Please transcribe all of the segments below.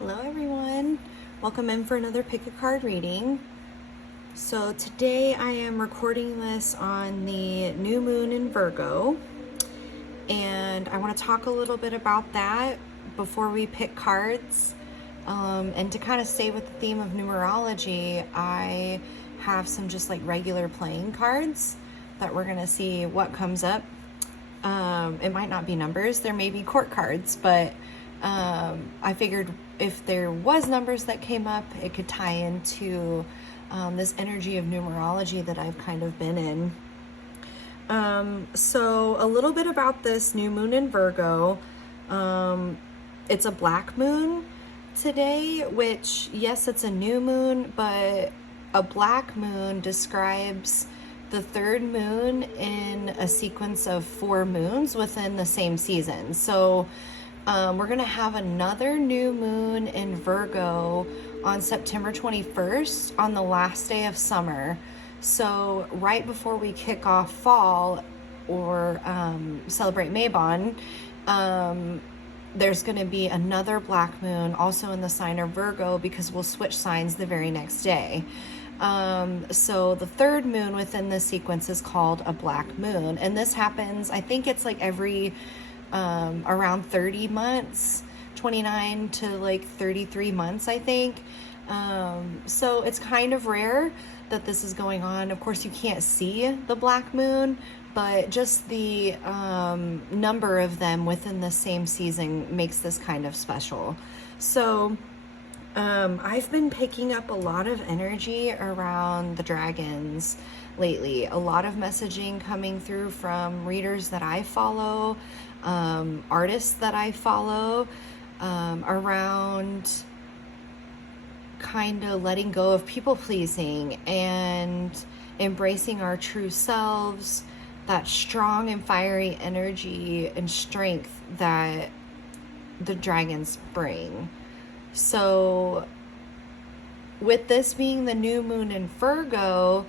Hello everyone, welcome in for another pick a card reading. So today I am recording this on the new moon in Virgo, and I want to talk a little bit about that before we pick cards. And to kind of stay with the theme of numerology, I have some just like regular playing cards that we're going to see what comes up. It might not be numbers, there may be court cards, but I figured if there was numbers that came up, it could tie into this energy of numerology that I've kind of been in. So a little bit about this new moon in Virgo. It's a black moon today, which, yes, it's a new moon, but a black moon describes the third moon in a sequence of 4 moons within the same season. So we're going to have another new moon in Virgo on September 21st on the last day of summer. So right before we kick off fall or celebrate Mabon, there's going to be another black moon also in the sign of Virgo, because we'll switch signs the very next day. So the third moon within this sequence is called a black moon, and this happens, I think it's like every around 30 months, 29 to like 33 months, I think. So it's kind of rare that this is going on. Of course, you can't see the black moon, but just the number of them within the same season makes this kind of special. So I've been picking up a lot of energy around the dragons lately. A lot of messaging coming through from readers that I follow, artists that I follow, around kind of letting go of people pleasing and embracing our true selves, that strong and fiery energy and strength that the dragons bring. So with this being the new moon in Virgo,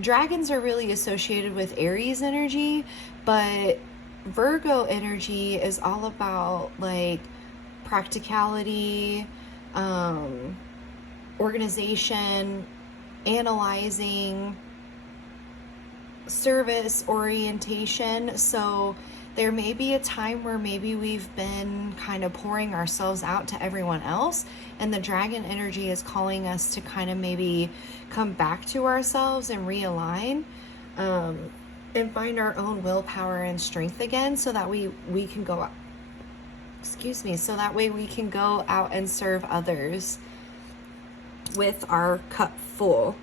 dragons are really associated with Aries energy, but Virgo energy is all about like practicality, organization, analyzing, service orientation. So there may be a time where maybe we've been kind of pouring ourselves out to everyone else, and the dragon energy is calling us to kind of maybe come back to ourselves and realign, and find our own willpower and strength again, so that we can go out, so that way we can go out and serve others with our cup full.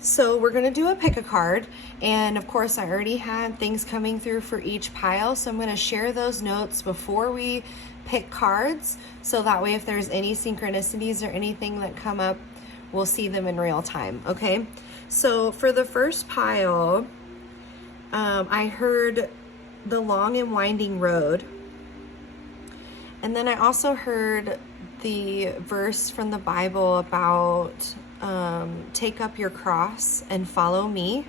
So we're going to do a pick a card, and of course I already had things coming through for each pile, so I'm going to share those notes before we pick cards, so that way if there's any synchronicities or anything that come up, we'll see them in real time. Okay, so for the first pile, I heard the long and winding road, and then I also heard the verse from the Bible about take up your cross and follow me.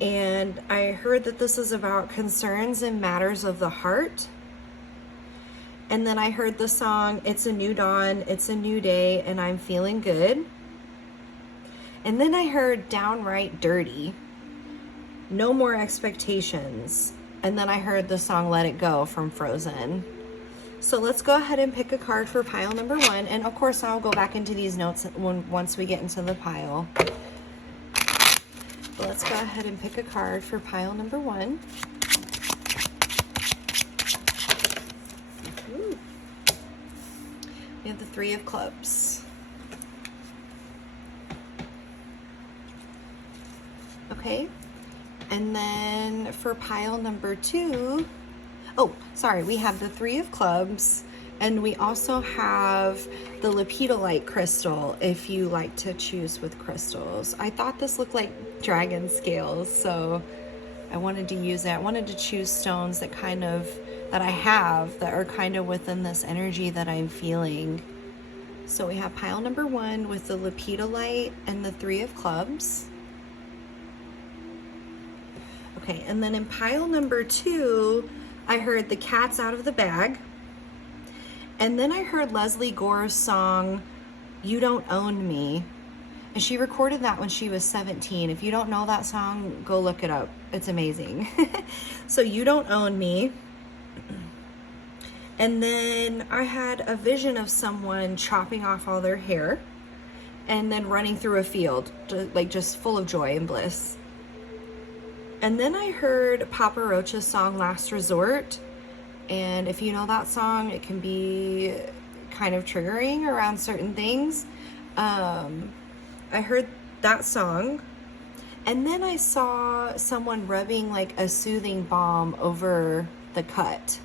And I heard that this is about concerns and matters of the heart. And then I heard the song, it's a new dawn, it's a new day, and I'm feeling good. And then I heard downright dirty, no more expectations. And then I heard the song Let It Go from Frozen. So let's go ahead and pick a card for pile number 1. And of course, I'll go back into these notes once we get into the pile. But let's go ahead and pick a card for pile number 1. Ooh. We have the 3 of Clubs. Okay. And then for pile number 2, we have the 3 of Clubs, and we also have the lepidolite crystal, if you like to choose with crystals. I thought this looked like dragon scales, so I wanted to use it. I wanted to choose stones that I have that are kind of within this energy that I'm feeling. So we have pile number 1 with the lepidolite and the 3 of Clubs. Okay, and then in pile number 2, I heard the cat's out of the bag. And then I heard Leslie Gore's song, You Don't Own Me. And she recorded that when she was 17. If you don't know that song, go look it up. It's amazing. So You Don't Own Me. And then I had a vision of someone chopping off all their hair and then running through a field, like just full of joy and bliss. And then I heard Papa Roach's song, Last Resort. And if you know that song, it can be kind of triggering around certain things. I heard that song. And then I saw someone rubbing like a soothing balm over the cut.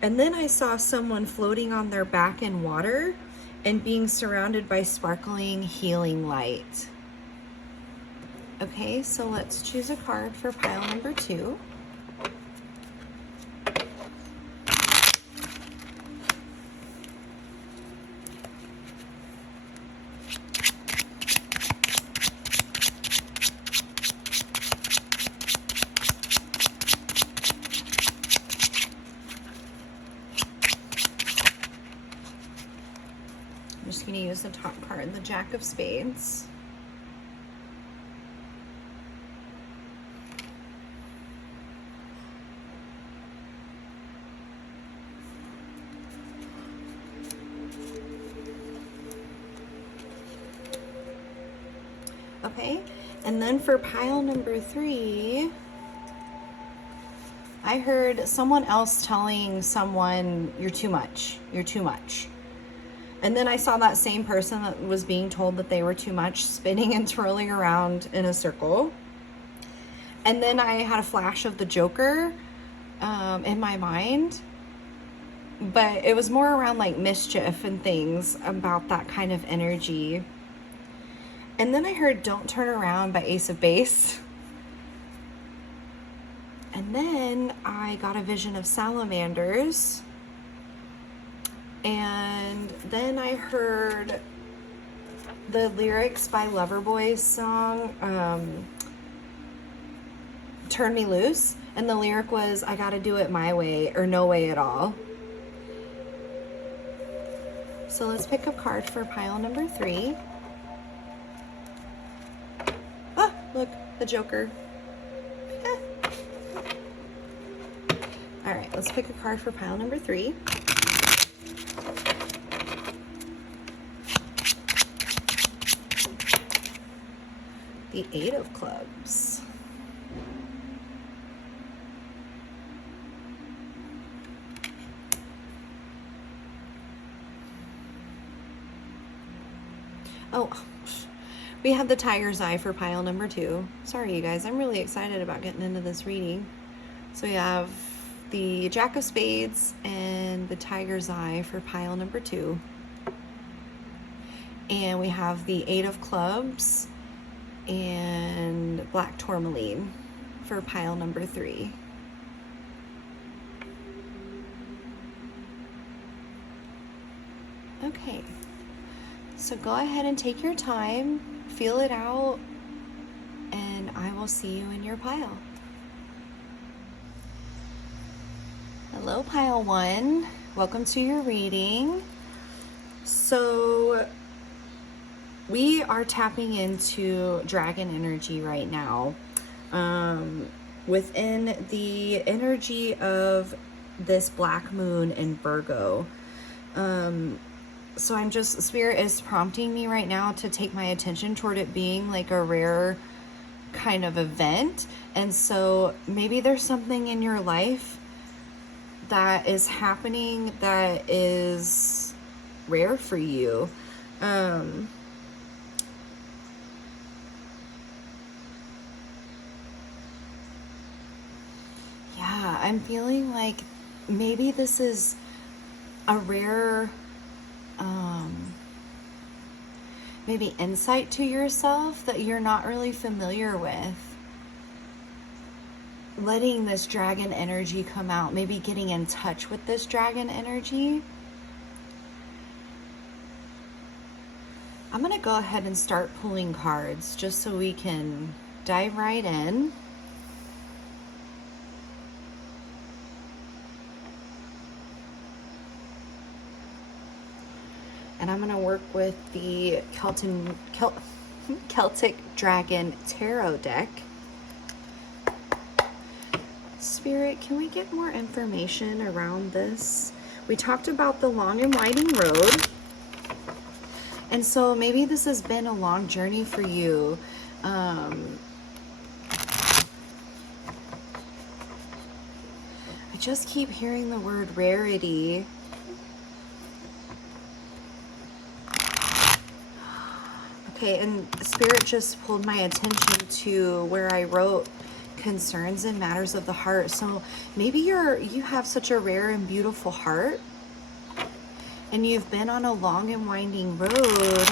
And then I saw someone floating on their back in water and being surrounded by sparkling healing light. Okay, so let's choose a card for pile number 2. I'm just going to use the top card, the Jack of Spades. Okay, and then for pile number 3, I heard someone else telling someone, you're too much, you're too much. And then I saw that same person that was being told that they were too much spinning and twirling around in a circle. And then I had a flash of the Joker in my mind. But it was more around like mischief and things about that kind of energy. And then I heard Don't Turn Around by Ace of Base. And then I got a vision of salamanders. And then I heard the lyrics by Loverboy's song, Turn Me Loose. And the lyric was, I gotta do it my way or no way at all. So let's pick a card for pile number 3. Ah, look, the Joker. All right, let's pick a card for pile number 3. The 8 of Clubs. Oh, we have the Tiger's Eye for pile number 2. Sorry, you guys. I'm really excited about getting into this reading. So we have the Jack of Spades and the Tiger's Eye for pile number 2. And we have the 8 of Clubs and Black Tourmaline for pile number 3. Okay. So go ahead and take your time, feel it out, and I will see you in your pile. Hello, pile 1. Welcome to your reading. So we are tapping into dragon energy right now. Within the energy of this black moon in Virgo. So I'm just, Spirit is prompting me right now to take my attention toward it being like a rare kind of event. And so maybe there's something in your life that is happening that is rare for you. Yeah, I'm feeling like maybe this is a rare maybe insight to yourself that you're not really familiar with. Letting this dragon energy come out, maybe getting in touch with this dragon energy. I'm going to go ahead and start pulling cards just so we can dive right in. And I'm going to work with the Celtic Dragon Tarot deck. Spirit, can we get more information around this? We talked about the long and winding road. And so maybe this has been a long journey for you. I just keep hearing the word rarity. Okay, and Spirit just pulled my attention to where I wrote concerns and matters of the heart. So maybe you have such a rare and beautiful heart, and you've been on a long and winding road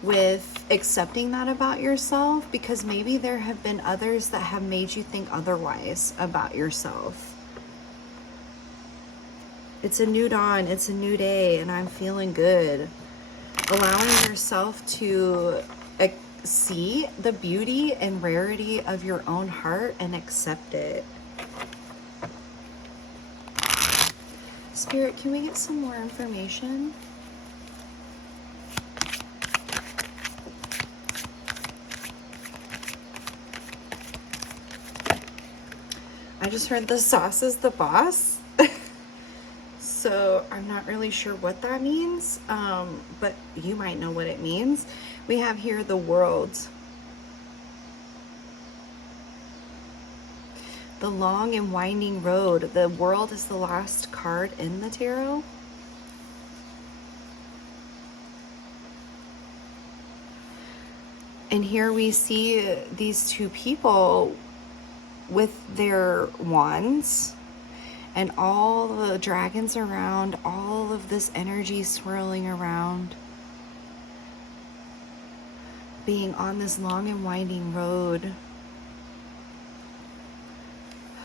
with accepting that about yourself, because maybe there have been others that have made you think otherwise about yourself. It's a new dawn, it's a new day, and I'm feeling good. Allowing yourself to see the beauty and rarity of your own heart and accept it. Spirit, can we get some more information? I just heard the sauce is the boss. So I'm not really sure what that means, but you might know what it means. We have here the world. The long and winding road. The world is the last card in the tarot. And here we see these two people with their wands. And all the dragons around, all of this energy swirling around, being on this long and winding road,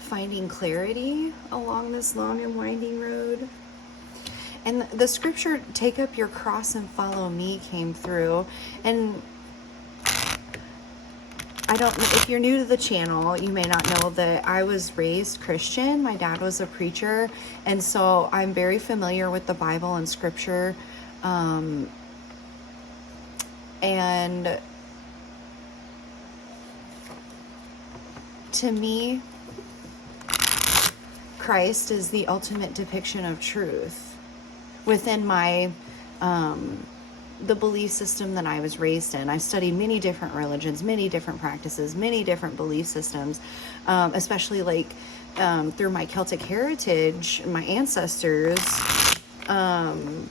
finding clarity along this long and winding road. And the scripture, take up your cross and follow me, came through. And I don't know if you're new to the channel, you may not know that I was raised Christian. My dad was a preacher, and so I'm very familiar with the Bible and scripture. And to me, Christ is the ultimate depiction of truth within my the belief system that I was raised in. I studied many different religions, many different practices, many different belief systems, especially like through my Celtic heritage, my ancestors, and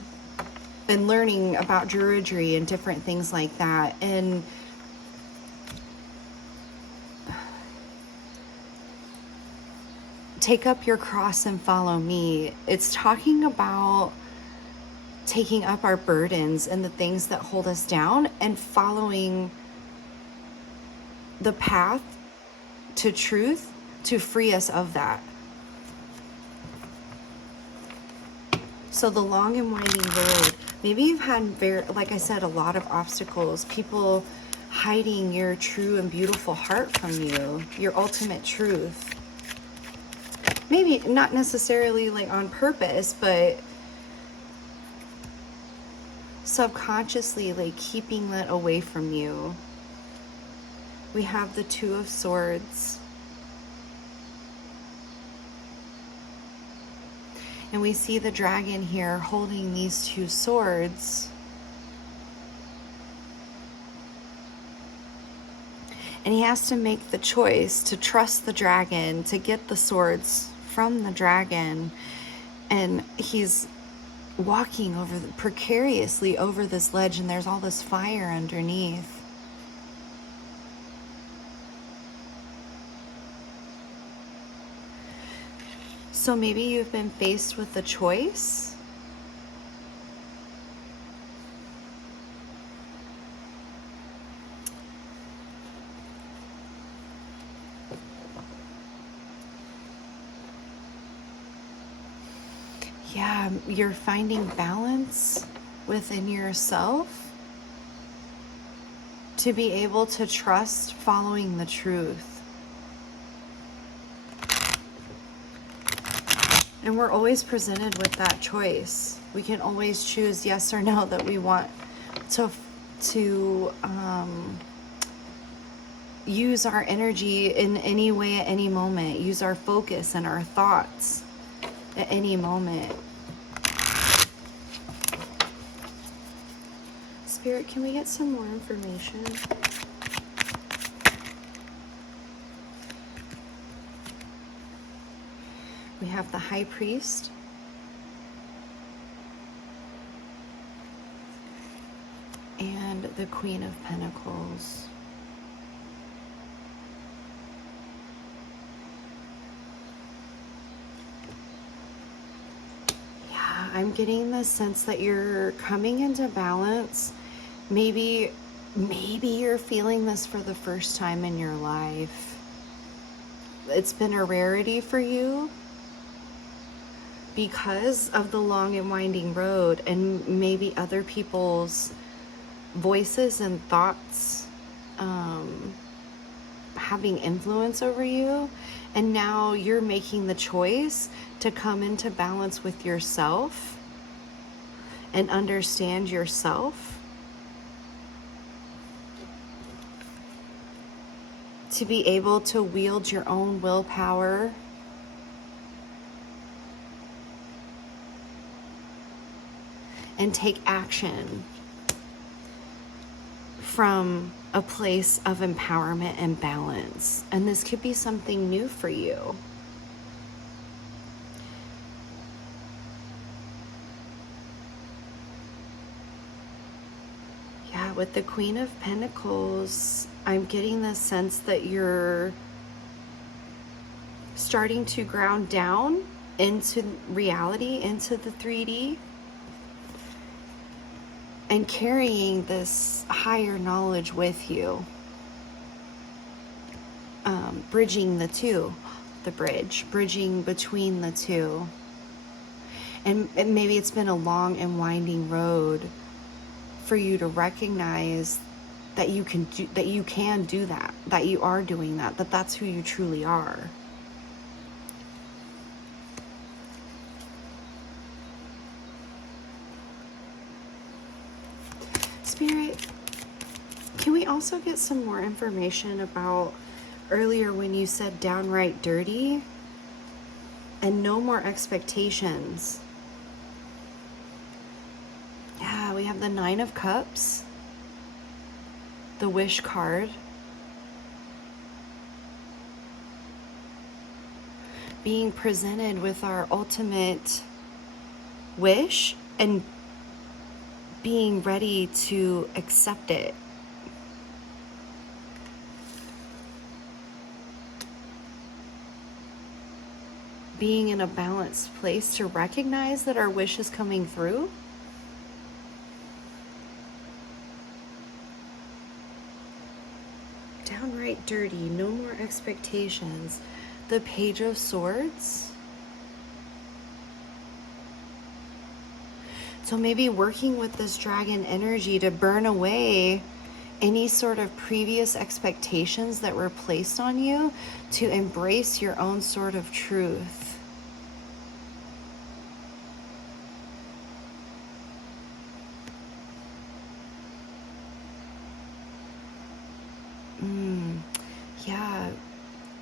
learning about Druidry and different things like that. And take up your cross and follow me. It's talking about taking up our burdens and the things that hold us down and following the path to truth to free us of that. So the long and winding road, maybe you've had, like I said, a lot of obstacles, people hiding your true and beautiful heart from you, your ultimate truth. Maybe not necessarily like on purpose, but subconsciously, like keeping that away from you. We have the Two of Swords. And we see the dragon here holding these two swords. And he has to make the choice to trust the dragon, to get the swords from the dragon. And he's walking precariously over this ledge, and there's all this fire underneath. So maybe you've been faced with a choice. Yeah, you're finding balance within yourself to be able to trust following the truth. And we're always presented with that choice. We can always choose yes or no, that we want to use our energy in any way at any moment, use our focus and our thoughts at any moment. Spirit, can we get some more information? We have the High Priest. And the Queen of Pentacles. Yeah, I'm getting the sense that you're coming into balance. Maybe you're feeling this for the first time in your life. It's been a rarity for you because of the long and winding road, and maybe other people's voices and thoughts having influence over you. And now you're making the choice to come into balance with yourself and understand yourself, to be able to wield your own willpower and take action from a place of empowerment and balance. And this could be something new for you. Yeah, with the Queen of Pentacles, I'm getting the sense that you're starting to ground down into reality, into the 3D, and carrying this higher knowledge with you. Bridging the two, bridging between the two. And maybe it's been a long and winding road for you to recognize that you can do that, that you are doing that, that's who you truly are. Spirit, can we also get some more information about earlier when you said downright dirty and no more expectations? Yeah, we have the Nine of Cups, the Wish card, being presented with our ultimate wish and being ready to accept it. Being in a balanced place to recognize that our wish is coming through. Downright dirty, no more expectations. The Page of Swords. So maybe working with this dragon energy to burn away any sort of previous expectations that were placed on you, to embrace your own sort of truth. Yeah,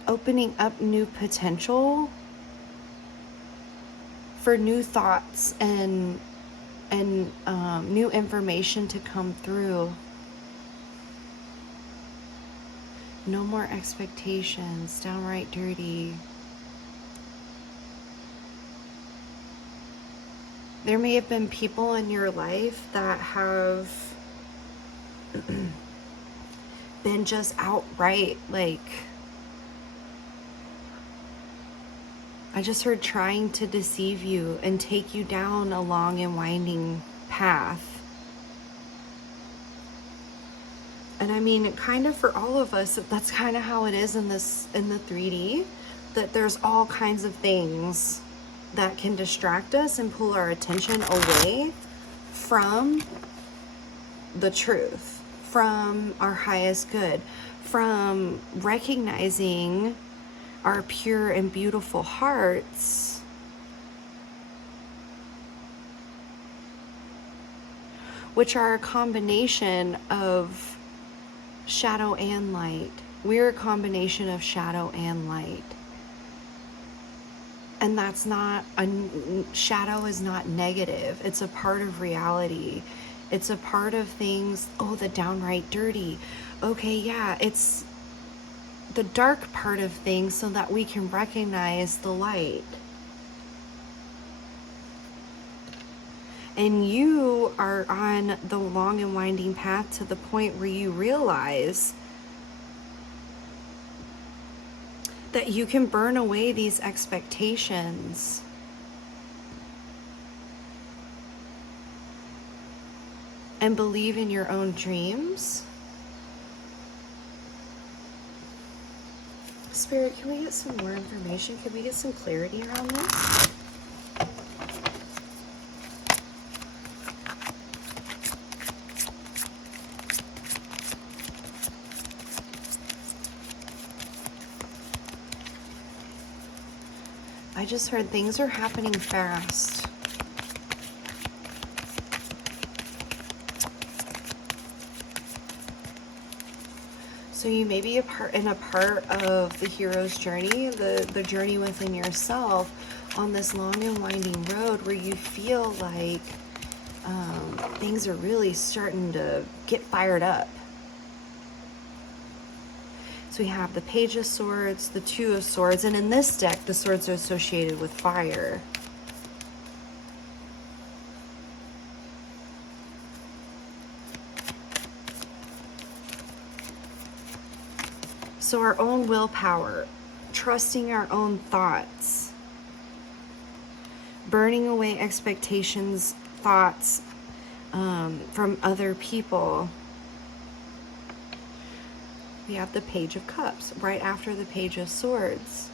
opening up new potential for new thoughts and new information to come through. No more expectations, downright dirty. There may have been people in your life that have been just outright, like, I just heard trying to deceive you and take you down a long and winding path. And I mean, kind of for all of us, that's kind of how it is in the 3D, that there's all kinds of things that can distract us and pull our attention away from the truth, from our highest good, from recognizing our pure and beautiful hearts which are a combination of shadow and light. We're a combination of shadow and light. And that's not, shadow is not negative. It's a part of reality. It's a part of things, oh, the downright dirty. Okay, yeah, it's the dark part of things so that we can recognize the light. And you are on the long and winding path to the point where you realize that you can burn away these expectations and believe in your own dreams. Spirit, can we get some more information? Can we get some clarity around this? I just heard things are happening fast. So you may be in a part of the hero's journey, the journey within yourself, on this long and winding road where you feel like things are really starting to get fired up. So we have the Page of Swords, the Two of Swords, and in this deck, the swords are associated with fire. So our own willpower, trusting our own thoughts, burning away expectations, thoughts from other people. We have the Page of Cups right after the Page of Swords.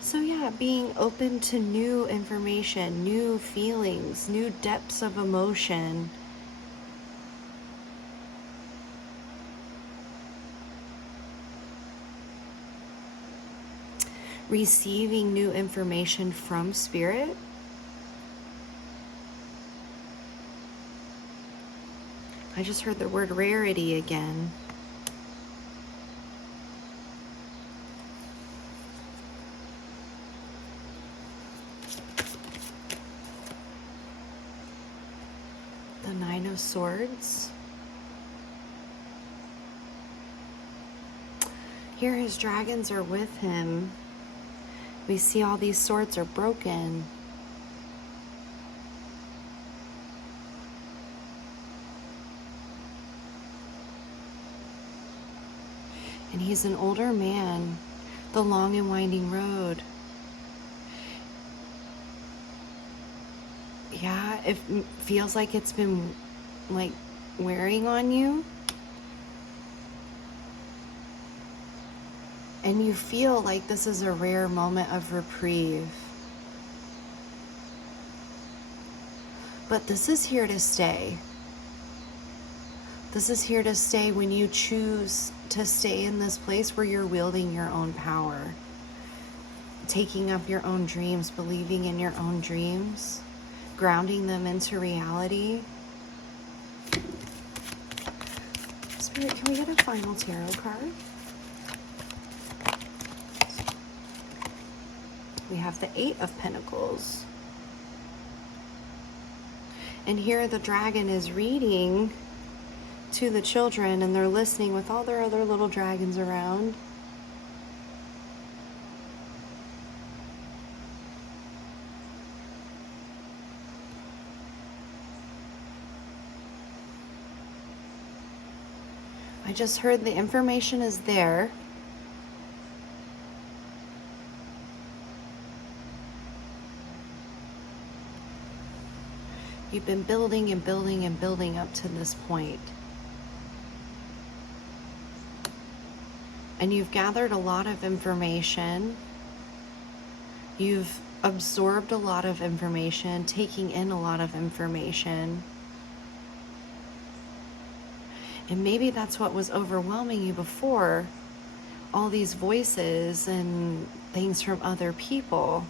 So yeah, being open to new information, new feelings, new depths of emotion. Receiving new information from Spirit. I just heard the word rarity again. The Nine of Swords. Here his dragons are with him. We see all these swords are broken. And he's an older man, the long and winding road. Yeah, it feels like it's been like wearing on you. And you feel like this is a rare moment of reprieve. But this is here to stay. This is here to stay when you choose to stay in this place where you're wielding your own power, taking up your own dreams, believing in your own dreams, grounding them into reality. Spirit, can we get a final tarot card? We have the Eight of Pentacles. And here the dragon is reading to the children, and they're listening with all their other little dragons around. I just heard the information is there. You've been building and building and building up to this point. And you've gathered a lot of information. You've absorbed a lot of information, taking in a lot of information. And maybe that's what was overwhelming you before, all these voices and things from other people.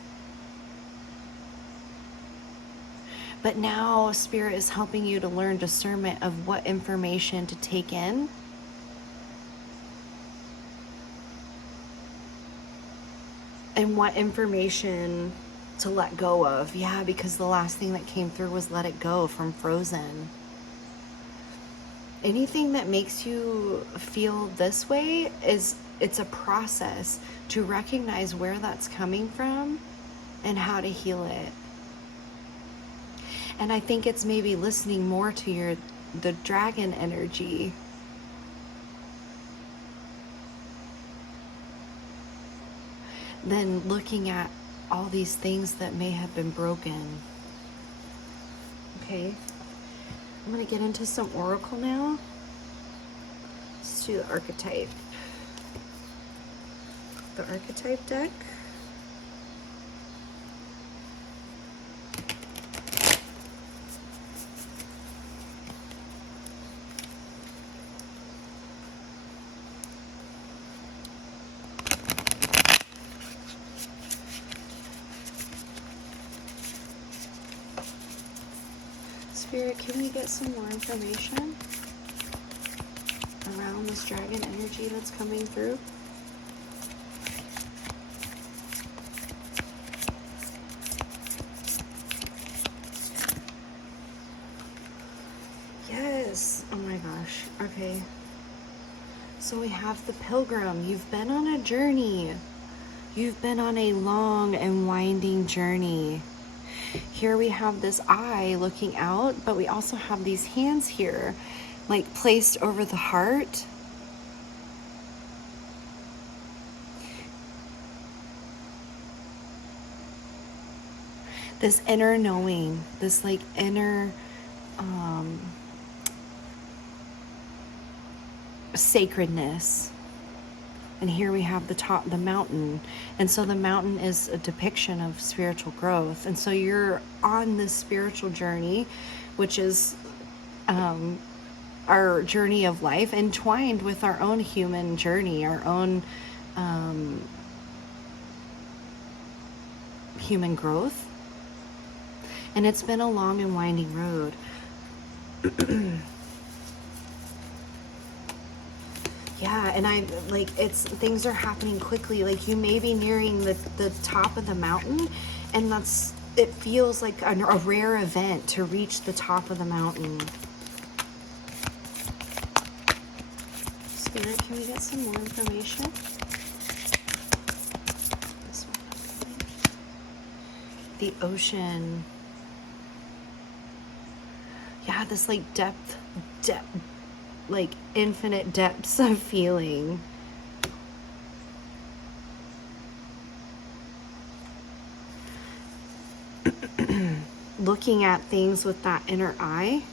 But now Spirit is helping you to learn discernment of what information to take in and what information to let go of. Yeah, because the last thing that came through was let it go from Frozen. Anything that makes you feel this way it's a process to recognize where that's coming from and how to heal it. And I think it's maybe listening more to the dragon energy. Than looking at all these things that may have been broken. Okay, I'm going to get into some oracle now. Let's do the archetype. The archetype deck. Spirit, can we get some more information around this dragon energy that's coming through? Yes. Oh my gosh. Okay. So we have the pilgrim. You've been on a journey. You've been on a long and winding journey. Here we have this eye looking out, but we also have these hands here, like placed over the heart. This inner knowing, this like inner sacredness. And here we have the mountain. And so the mountain is a depiction of spiritual growth. And so you're on this spiritual journey, which is our journey of life, entwined with our own human journey, our own human growth. And it's been a long and winding road. Yeah, and things are happening quickly. Like you may be nearing the top of the mountain, and it feels like a rare event to reach the top of the mountain. Spirit, can we get some more information? This one. The ocean. Yeah, this like depth, like infinite depths of feeling. Looking at things with that inner eye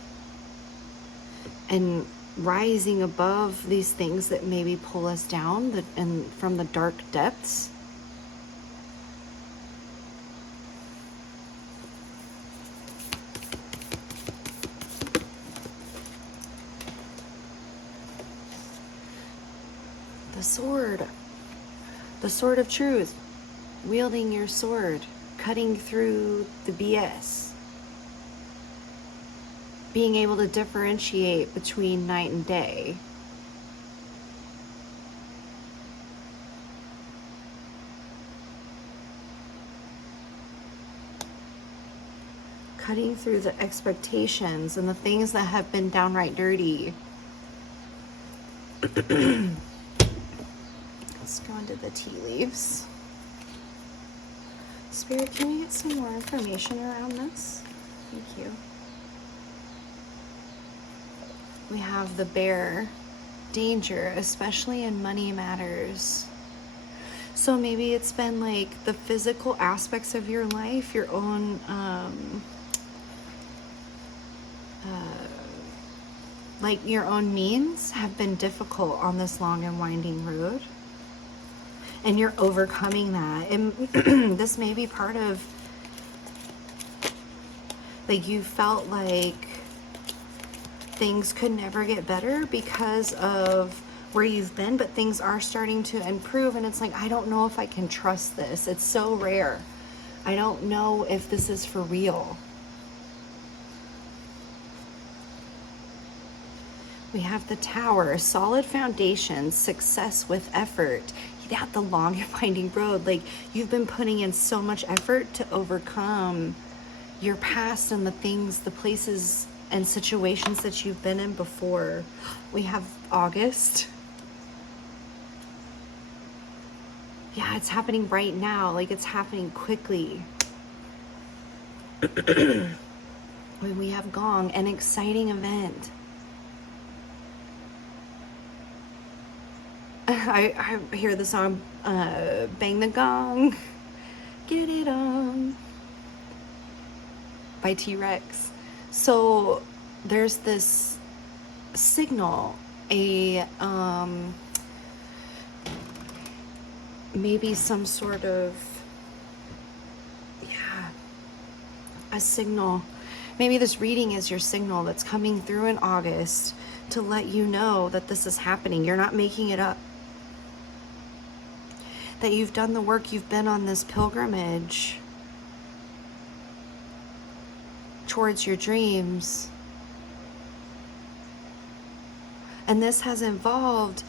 and rising above these things that maybe pull us down and from the dark depths. The sword of truth, wielding your sword, cutting through the BS, being able to differentiate between night and day. Cutting through the expectations and the things that have been downright dirty. Let's go into the tea leaves. Spirit, can we get some more information around this? Thank you. We have the bear. Danger, especially in money matters. So maybe it's been like the physical aspects of your life, your own like your own means have been difficult on this long and winding road. And you're overcoming that. And this may be part of, like, you felt like things could never get better because of where you've been, but things are starting to improve. And it's like, I don't know if I can trust this. It's so rare. I don't know if this is for real. We have the Tower, solid foundation, success with effort. Yeah, the long and winding road. Like, you've been putting in so much effort to overcome your past and the things, the places and situations that you've been in before. We have August. Yeah, it's happening right now. Like, it's happening quickly. We have Gong, an exciting event. I hear the song, Bang the Gong, Get It On, by T-Rex. So there's this signal, maybe some sort of, a signal. Maybe this reading is your signal that's coming through in August to let you know that this is happening. You're not making it up. That you've done the work, you've been on this pilgrimage towards your dreams. And this has involved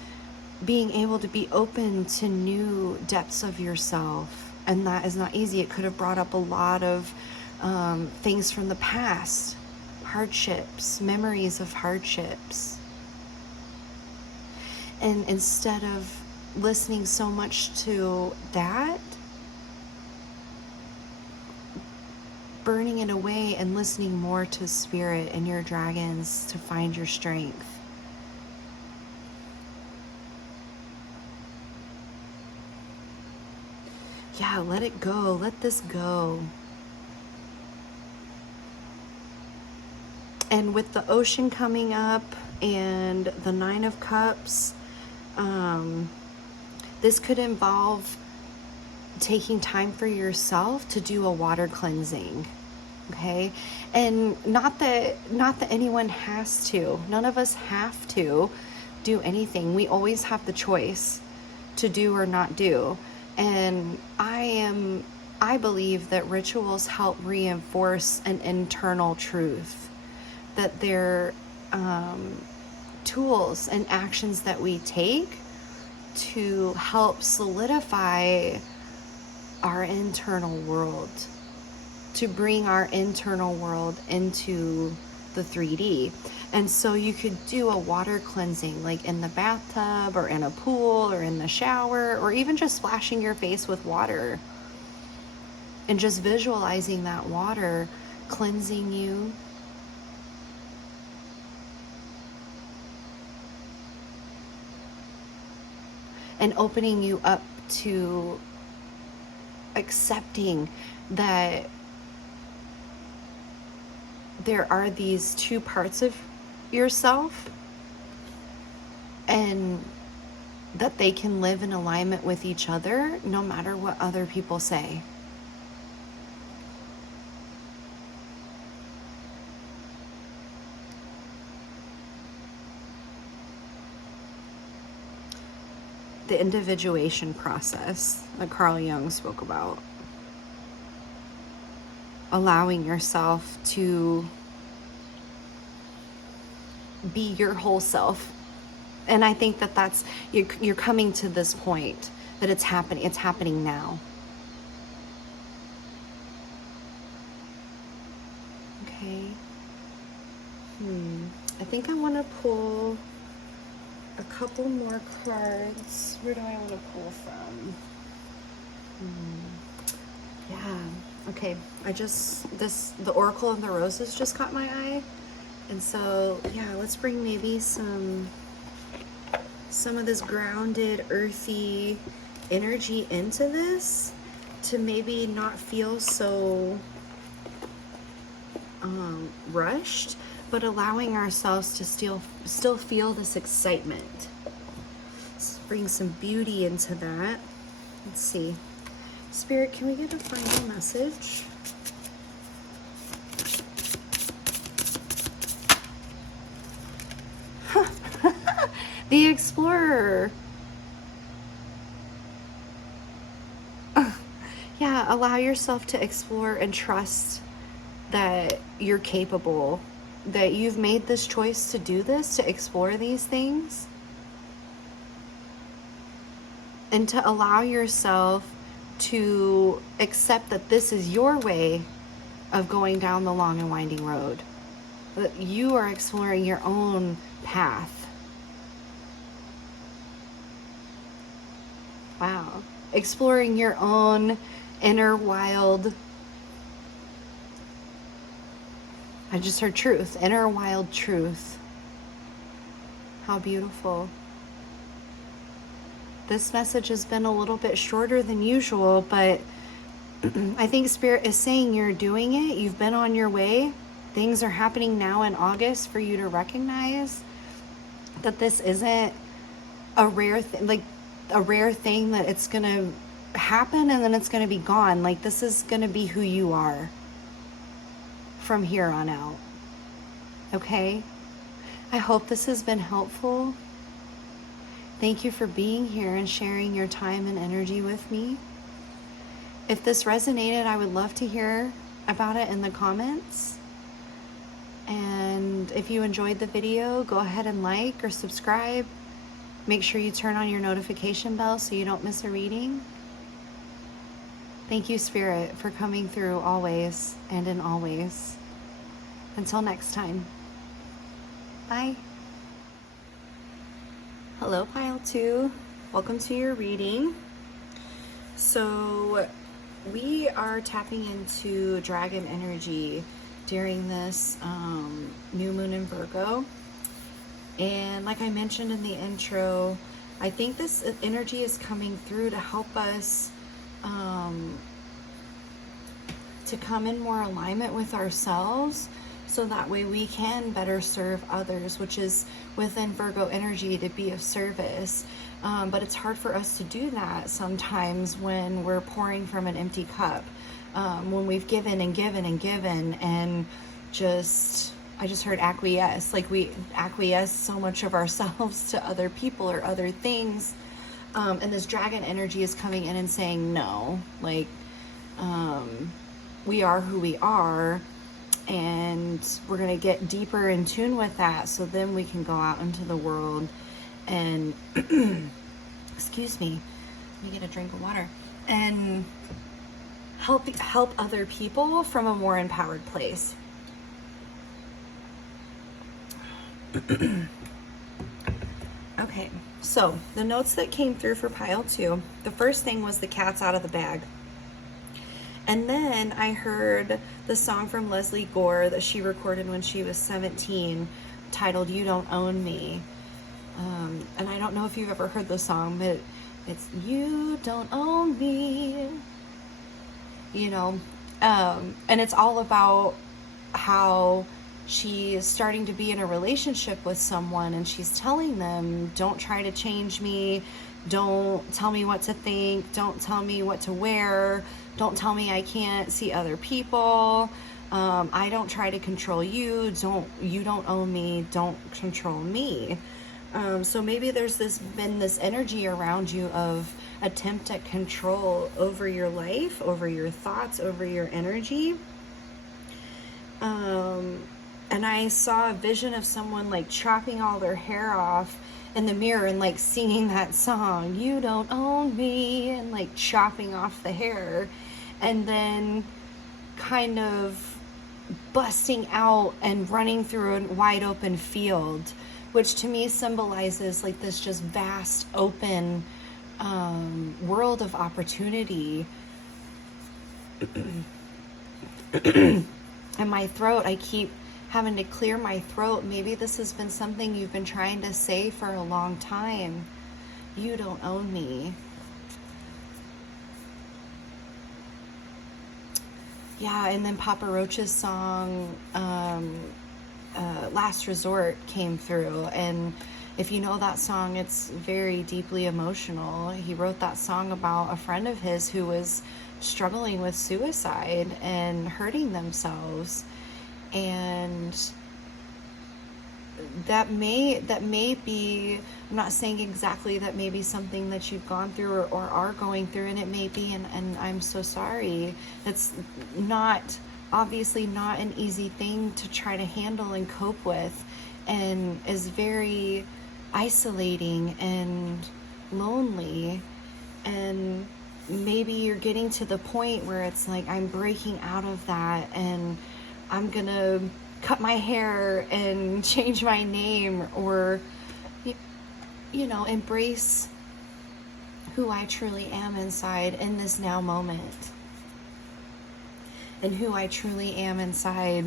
being able to be open to new depths of yourself. And that is not easy. It could have brought up a lot of things from the past, hardships, memories of hardships. And instead of listening so much to that, burning it away and listening more to spirit and your dragons to find your strength. Yeah, let it go. Let this go. And with the Ocean coming up and the Nine of Cups, this could involve taking time for yourself to do a water cleansing. Okay? And not that anyone has to. None of us have to do anything. We always have the choice to do or not do. And I believe that rituals help reinforce an internal truth, that they're tools and actions that we take to help solidify our internal world, to bring our internal world into the 3D. And so you could do a water cleansing, like in the bathtub or in a pool or in the shower, or even just splashing your face with water and just visualizing that water cleansing you. And opening you up to accepting that there are these two parts of yourself and that they can live in alignment with each other no matter what other people say. The individuation process that Carl Jung spoke about. Allowing yourself to be your whole self. And I think that that's, you're coming to this point that it's happening now. Okay. I think I want to pull a couple more cards. Where do I want to pull from? Yeah. Okay. The Oracle of the Roses just caught my eye. And so, yeah, let's bring maybe some of this grounded, earthy energy into this to maybe not feel so rushed, but allowing ourselves to still feel this excitement. Let's bring some beauty into that. Let's see. Spirit, can we get a final message? The Explorer. Yeah, allow yourself to explore and trust that you're capable that you've made this choice to do this, to explore these things, and to allow yourself to accept that this is your way of going down the long and winding road. That you are exploring your own path. Wow. Exploring your own inner wild. I just heard truth. Inner wild truth. How beautiful. This message has been a little bit shorter than usual, but I think Spirit is saying you're doing it. You've been on your way. Things are happening now in August for you to recognize that this isn't a rare thing that it's going to happen and then it's going to be gone. Like, this is going to be who you are from here on out. Okay? I hope this has been helpful. Thank you for being here and sharing your time and energy with me. If this resonated, I would love to hear about it in the comments. And if you enjoyed the video, go ahead and like or subscribe. Make sure you turn on your notification bell so you don't miss a reading. Thank you, Spirit, for coming through always and in all ways. Until next time. Bye. Hello, Pile 2. Welcome to your reading. So we are tapping into dragon energy during this new moon in Virgo. And like I mentioned in the intro, I think this energy is coming through to help us to come in more alignment with ourselves, so that way we can better serve others, which is within Virgo energy, to be of service. But it's hard for us to do that sometimes when we're pouring from an empty cup, when we've given and given and given and I just heard acquiesce. Like, we acquiesce so much of ourselves to other people or other things. And this dragon energy is coming in and saying, no, like, we are who we are. And we're going to get deeper in tune with that, so then we can go out into the world and excuse me, let me get a drink of water, and help other people from a more empowered place. Okay, so the notes that came through for pile 2, the first thing was the cat's out of the bag. And then I heard the song from Leslie Gore that she recorded when she was 17, titled "You Don't Own Me." And I don't know if you've ever heard the song, but it's "You Don't Own Me," you know. And it's all about how she is starting to be in a relationship with someone, and she's telling them, don't try to change me, don't tell me what to think, don't tell me what to wear, don't tell me I can't see other people, I don't try to control you, you don't own me, don't control me. So maybe there's been this energy around you of attempt at control over your life, over your thoughts, over your energy. And I saw a vision of someone like chopping all their hair off in the mirror and like singing that song, "You Don't Own Me," and like chopping off the hair, and then kind of busting out and running through a wide open field, which to me symbolizes like this just vast open world of opportunity. And my throat, I keep having to clear my throat. Maybe this has been something you've been trying to say for a long time. You don't own me. Yeah, and then Papa Roach's song, Last Resort, came through. And if you know that song, it's very deeply emotional. He wrote that song about a friend of his who was struggling with suicide and hurting themselves. And that may be, I'm not saying exactly that may be something that you've gone through or are going through, and it may be, and I'm so sorry. It's not obviously not an easy thing to try to handle and cope with, and is very isolating and lonely. And maybe you're getting to the point where it's like, I'm breaking out of that and I'm gonna cut my hair and change my name, or embrace who I truly am inside in this now moment, and who I truly am inside,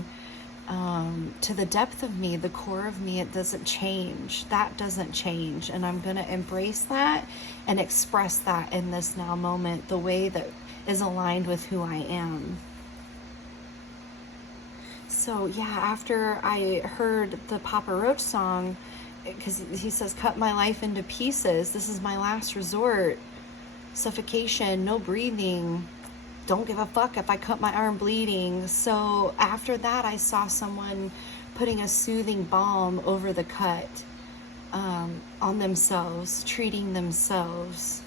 to the depth of me, the core of me. It doesn't change. That doesn't change. And I'm going to embrace that and express that in this now moment, the way that is aligned with who I am. So yeah, after I heard the Papa Roach song, because he says, cut my life into pieces, this is my last resort, suffocation, no breathing, don't give a fuck if I cut my arm bleeding. So after that, I saw someone putting a soothing balm over the cut, on themselves, treating themselves.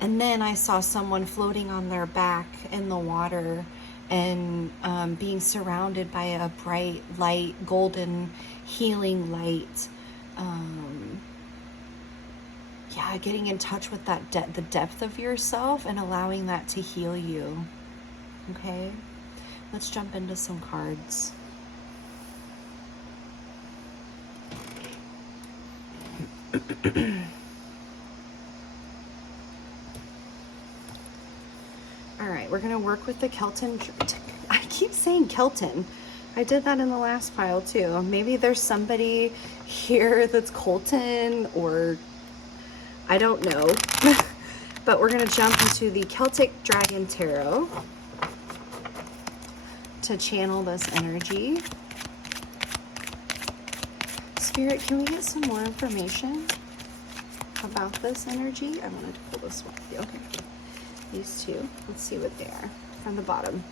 And then I saw someone floating on their back in the water, and being surrounded by a bright light, golden healing light. Getting in touch with that the depth of yourself and allowing that to heal you. Okay, let's jump into some cards. All right, we're gonna work with the Kelton. I keep saying Kelton. I did that in the last pile too. Maybe there's somebody here that's Colton, or I don't know. But we're going to jump into the Celtic Dragon Tarot to channel this energy. Spirit, can we get some more information about this energy? I wanted to pull this one. Okay. These two. Let's see what they are. From the bottom.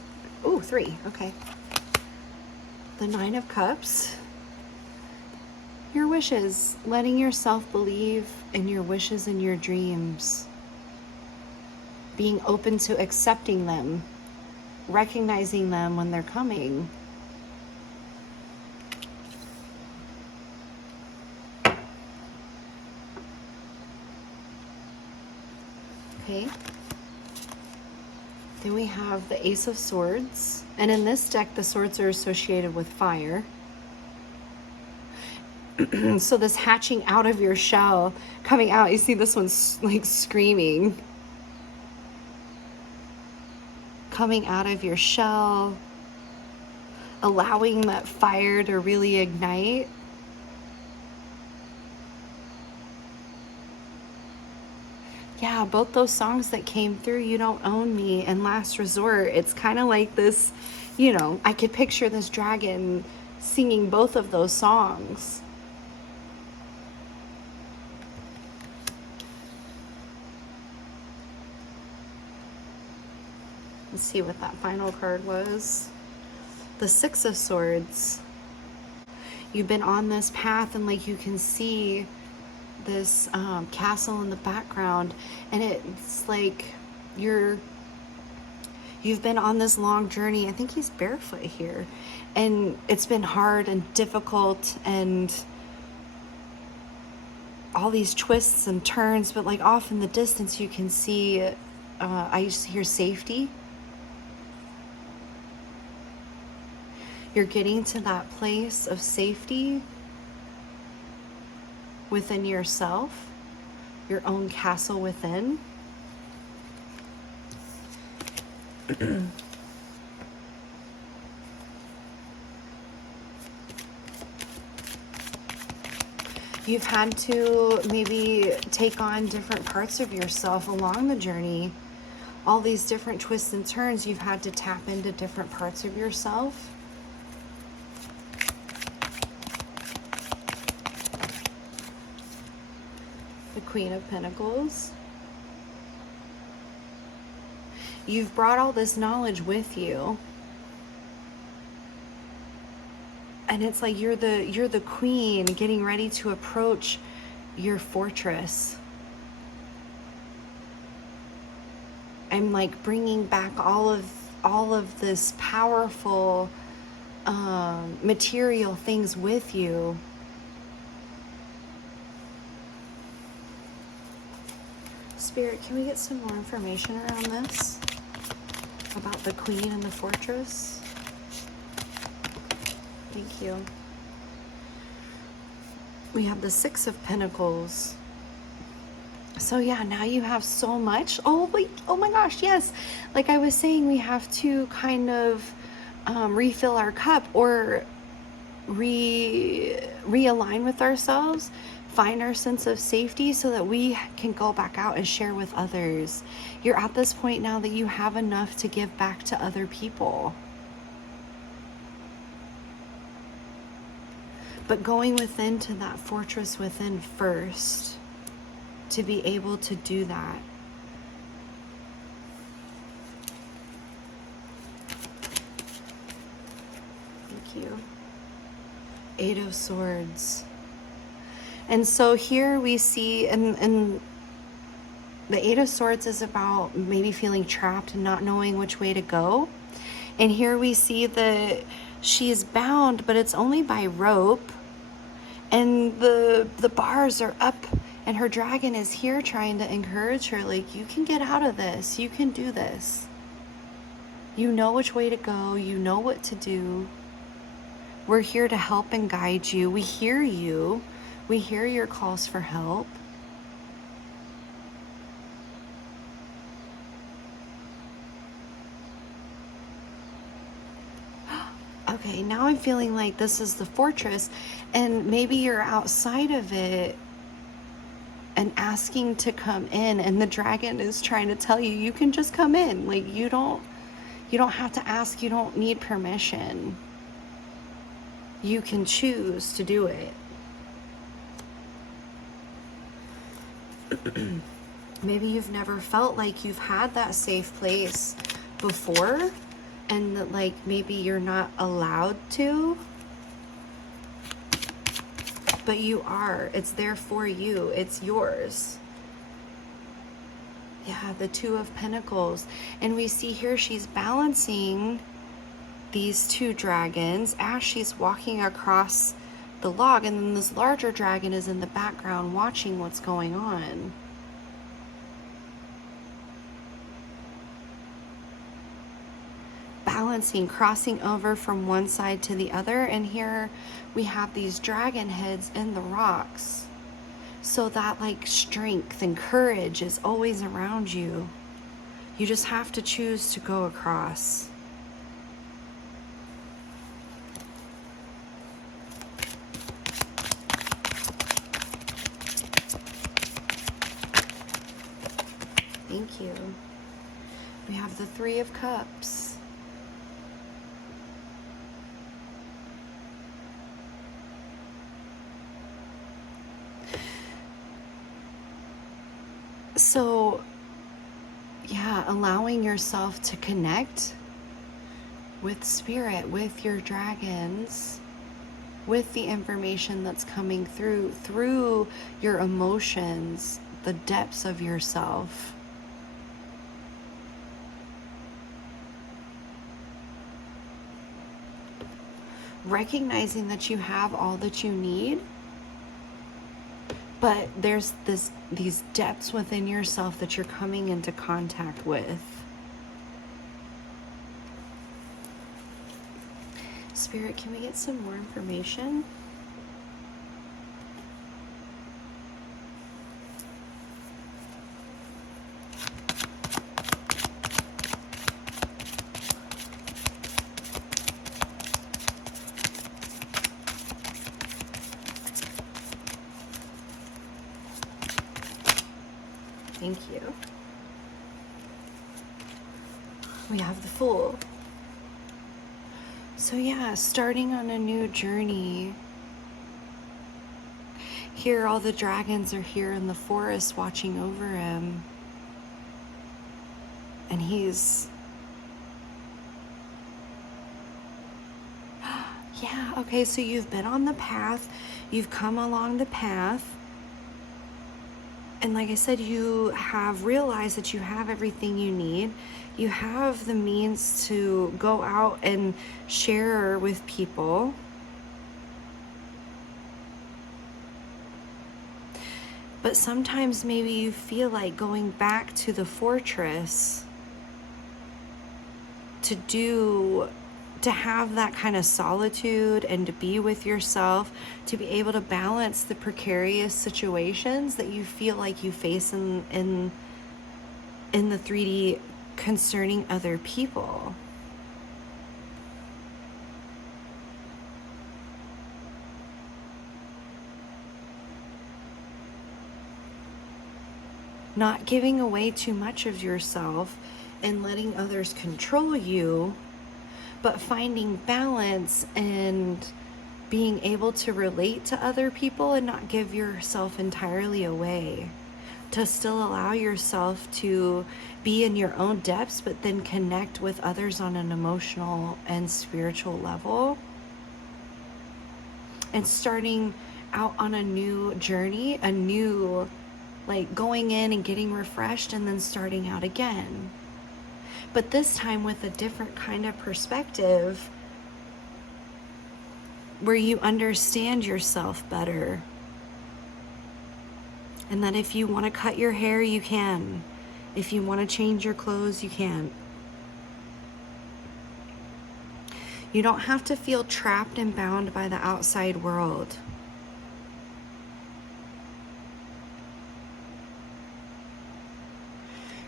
Oh, 3. Okay. The 9 of Cups. Your wishes, letting yourself believe in your wishes and your dreams, being open to accepting them, recognizing them when they're coming. Okay. Then we have the Ace of Swords, and in this deck the swords are associated with fire. So this hatching out of your shell, coming out, you see this one's like screaming. Coming out of your shell, allowing that fire to really ignite. Yeah, both those songs that came through, You Don't Own Me and Last Resort, it's kind of like this, I could picture this dragon singing both of those songs. Let's see what that final card was. The 6 of Swords. You've been on this path, and like you can see this castle in the background, and it's like you've been on this long journey. I think he's barefoot here, and it's been hard and difficult and all these twists and turns, but like off in the distance you can see I just hear safety. You're getting to that place of safety within yourself, your own castle within. You've had to maybe take on different parts of yourself along the journey. All these different twists and turns, you've had to tap into different parts of yourself. The Queen of Pentacles. You've brought all this knowledge with you. And it's like you're the queen getting ready to approach your fortress. I'm like bringing back all of this powerful material things with you. Spirit, can we get some more information around this? About the Queen and the Fortress? Thank you. We have the Six of Pentacles. So yeah, now you have so much. Oh wait, oh my gosh, yes. Like I was saying, we have to kind of refill our cup, or realign with ourselves, find our sense of safety so that we can go back out and share with others. You're at this point now that you have enough to give back to other people. But going within to that fortress within first to be able to do that. Thank you. Eight of Swords. And so here we see, and the Eight of Swords is about maybe feeling trapped and not knowing which way to go. And here we see that she is bound, but it's only by rope. And the bars are up, and her dragon is here trying to encourage her, like, you can get out of this. You can do this. You know which way to go. You know what to do. We're here to help and guide you. We hear you. We hear your calls for help. Okay, now I'm feeling like this is the fortress, and maybe you're outside of it and asking to come in, and the dragon is trying to tell you, you can just come in. Like, you don't have to ask. You don't need permission. You can choose to do it. Maybe you've never felt like you've had that safe place before, and that like maybe you're not allowed to, but you are. It's there for you. It's yours. Yeah, the Two of Pentacles. And we see here she's balancing these two dragons as she's walking across the log, and then this larger dragon is in the background watching what's going on. Balancing, crossing over from one side to the other, and here we have these dragon heads in the rocks. So that like strength and courage is always around you. You just have to choose to go across. Thank you. We have the Three of Cups. So, yeah, allowing yourself to connect with spirit, with your dragons, with the information that's coming through your emotions, the depths of yourself. Recognizing that you have all that you need, but there's these depths within yourself that you're coming into contact with. Spirit, can we get some more information? Thank you. We have the Fool. So yeah, starting on a new journey. Here, all the dragons are here in the forest watching over him. And he's... Yeah, okay, so you've been on the path. You've come along the path. And like I said, you have realized that you have everything you need. You have the means to go out and share with people. But sometimes maybe you feel like going back to the fortress to have that kind of solitude and to be with yourself, to be able to balance the precarious situations that you feel like you face in the 3D concerning other people. Not giving away too much of yourself and letting others control you, but finding balance and being able to relate to other people and not give yourself entirely away. To still allow yourself to be in your own depths, but then connect with others on an emotional and spiritual level. And starting out on a new journey, like going in and getting refreshed and then starting out again. But this time with a different kind of perspective where you understand yourself better. And that if you want to cut your hair, you can. If you want to change your clothes, you can. You don't have to feel trapped and bound by the outside world.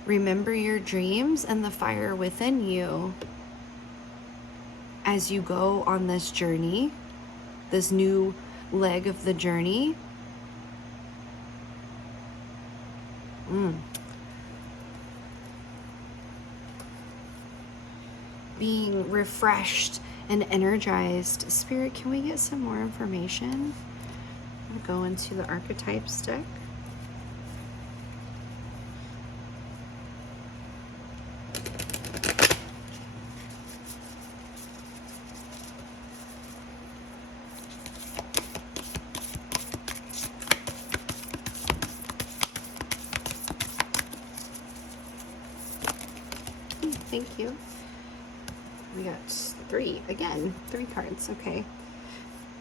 Remember your dreams and the fire within you as you go on this journey, this new leg of the journey. Being refreshed and energized. Spirit, can we get some more information? I'll go into the archetypes deck. Thank you. We got three cards. Okay.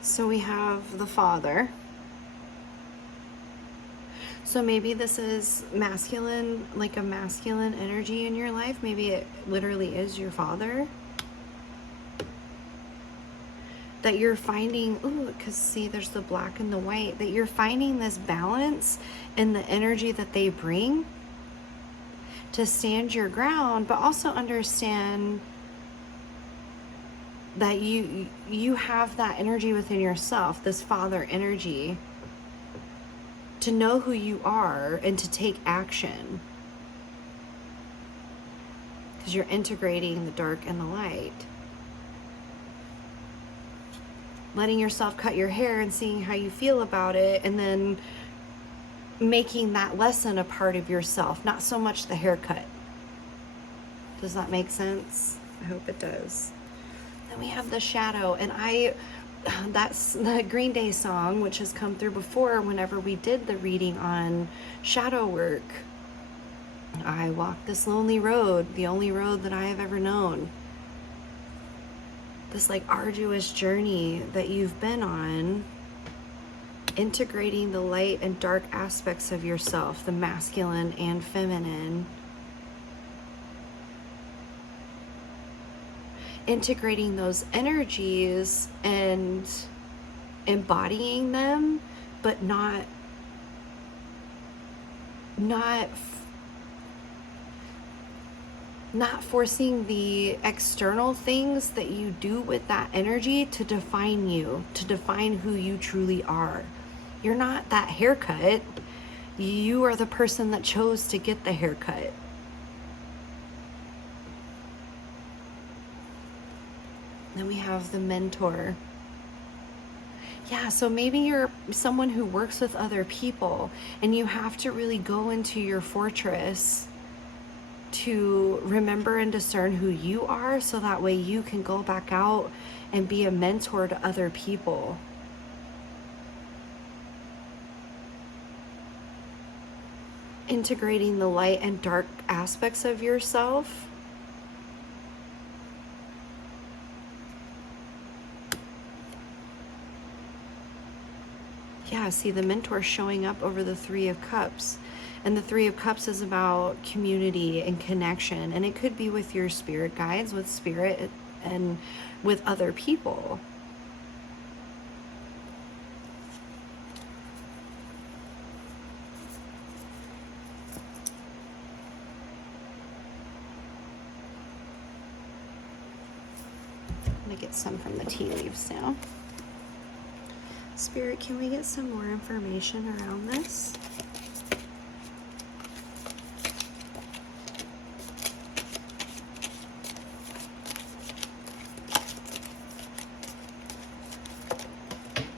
So we have the Father. So maybe this is masculine, like a masculine energy in your life. Maybe it literally is your father. That you're finding, because see, there's the black and the white. That you're finding this balance in the energy that they bring to stand your ground, but also understand that you have that energy within yourself, this father energy, to know who you are and to take action, because you're integrating the dark and the light. Letting yourself cut your hair and seeing how you feel about it, and then making that lesson a part of yourself, not so much the haircut. Does that make sense? I hope it does. Then we have the shadow, and that's the Green Day song, which has come through before whenever we did the reading on shadow work. I walk this lonely road, the only road that I have ever known. This like arduous journey that you've been on, integrating the light and dark aspects of yourself, the masculine and feminine. Integrating those energies and embodying them, but not forcing the external things that you do with that energy to define you, to define who you truly are. You're not that haircut. You are the person that chose to get the haircut. Then we have the mentor. Yeah, so maybe you're someone who works with other people and you have to really go into your fortress to remember and discern who you are, so that way you can go back out and be a mentor to other people. integrating the light and dark aspects of yourself. Yeah, see the mentor showing up over the Three of Cups. And the Three of Cups is about community and connection. And it could be with your spirit guides, with spirit, and with other people. I'm going to get some from the tea leaves now. Spirit, can we get some more information around this?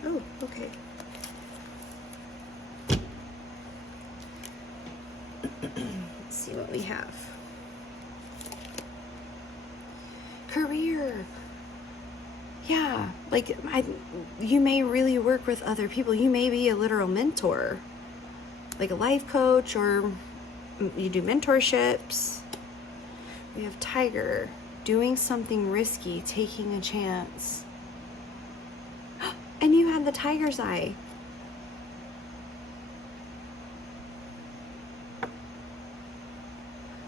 Oh, okay. Let's see what we have. Career. Yeah, like you may really work with other people. You may be a literal mentor, like a life coach, or you do mentorships. We have Tiger, doing something risky, taking a chance. And you had the tiger's eye.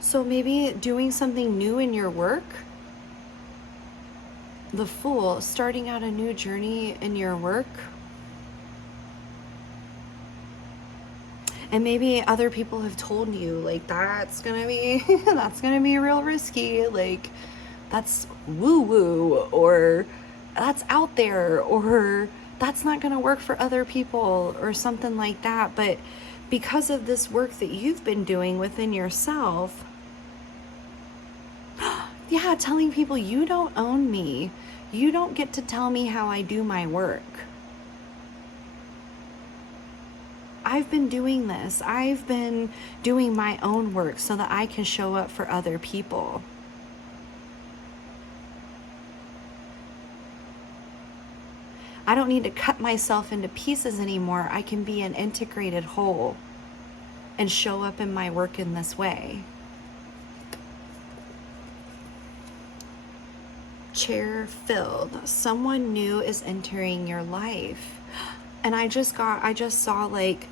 So maybe doing something new in your work. The Fool, starting out a new journey in your work. And maybe other people have told you, like, that's gonna be that's gonna be real risky, like that's woo-woo, or that's out there, or that's not gonna work for other people, or something like that. But because of this work that you've been doing within yourself, yeah, telling people you don't own me. You don't get to tell me how I do my work. I've been doing this. I've been doing my own work so that I can show up for other people. I don't need to cut myself into pieces anymore. I can be an integrated whole and show up in my work in this way. Chair filled. Someone new is entering your life. And I just saw like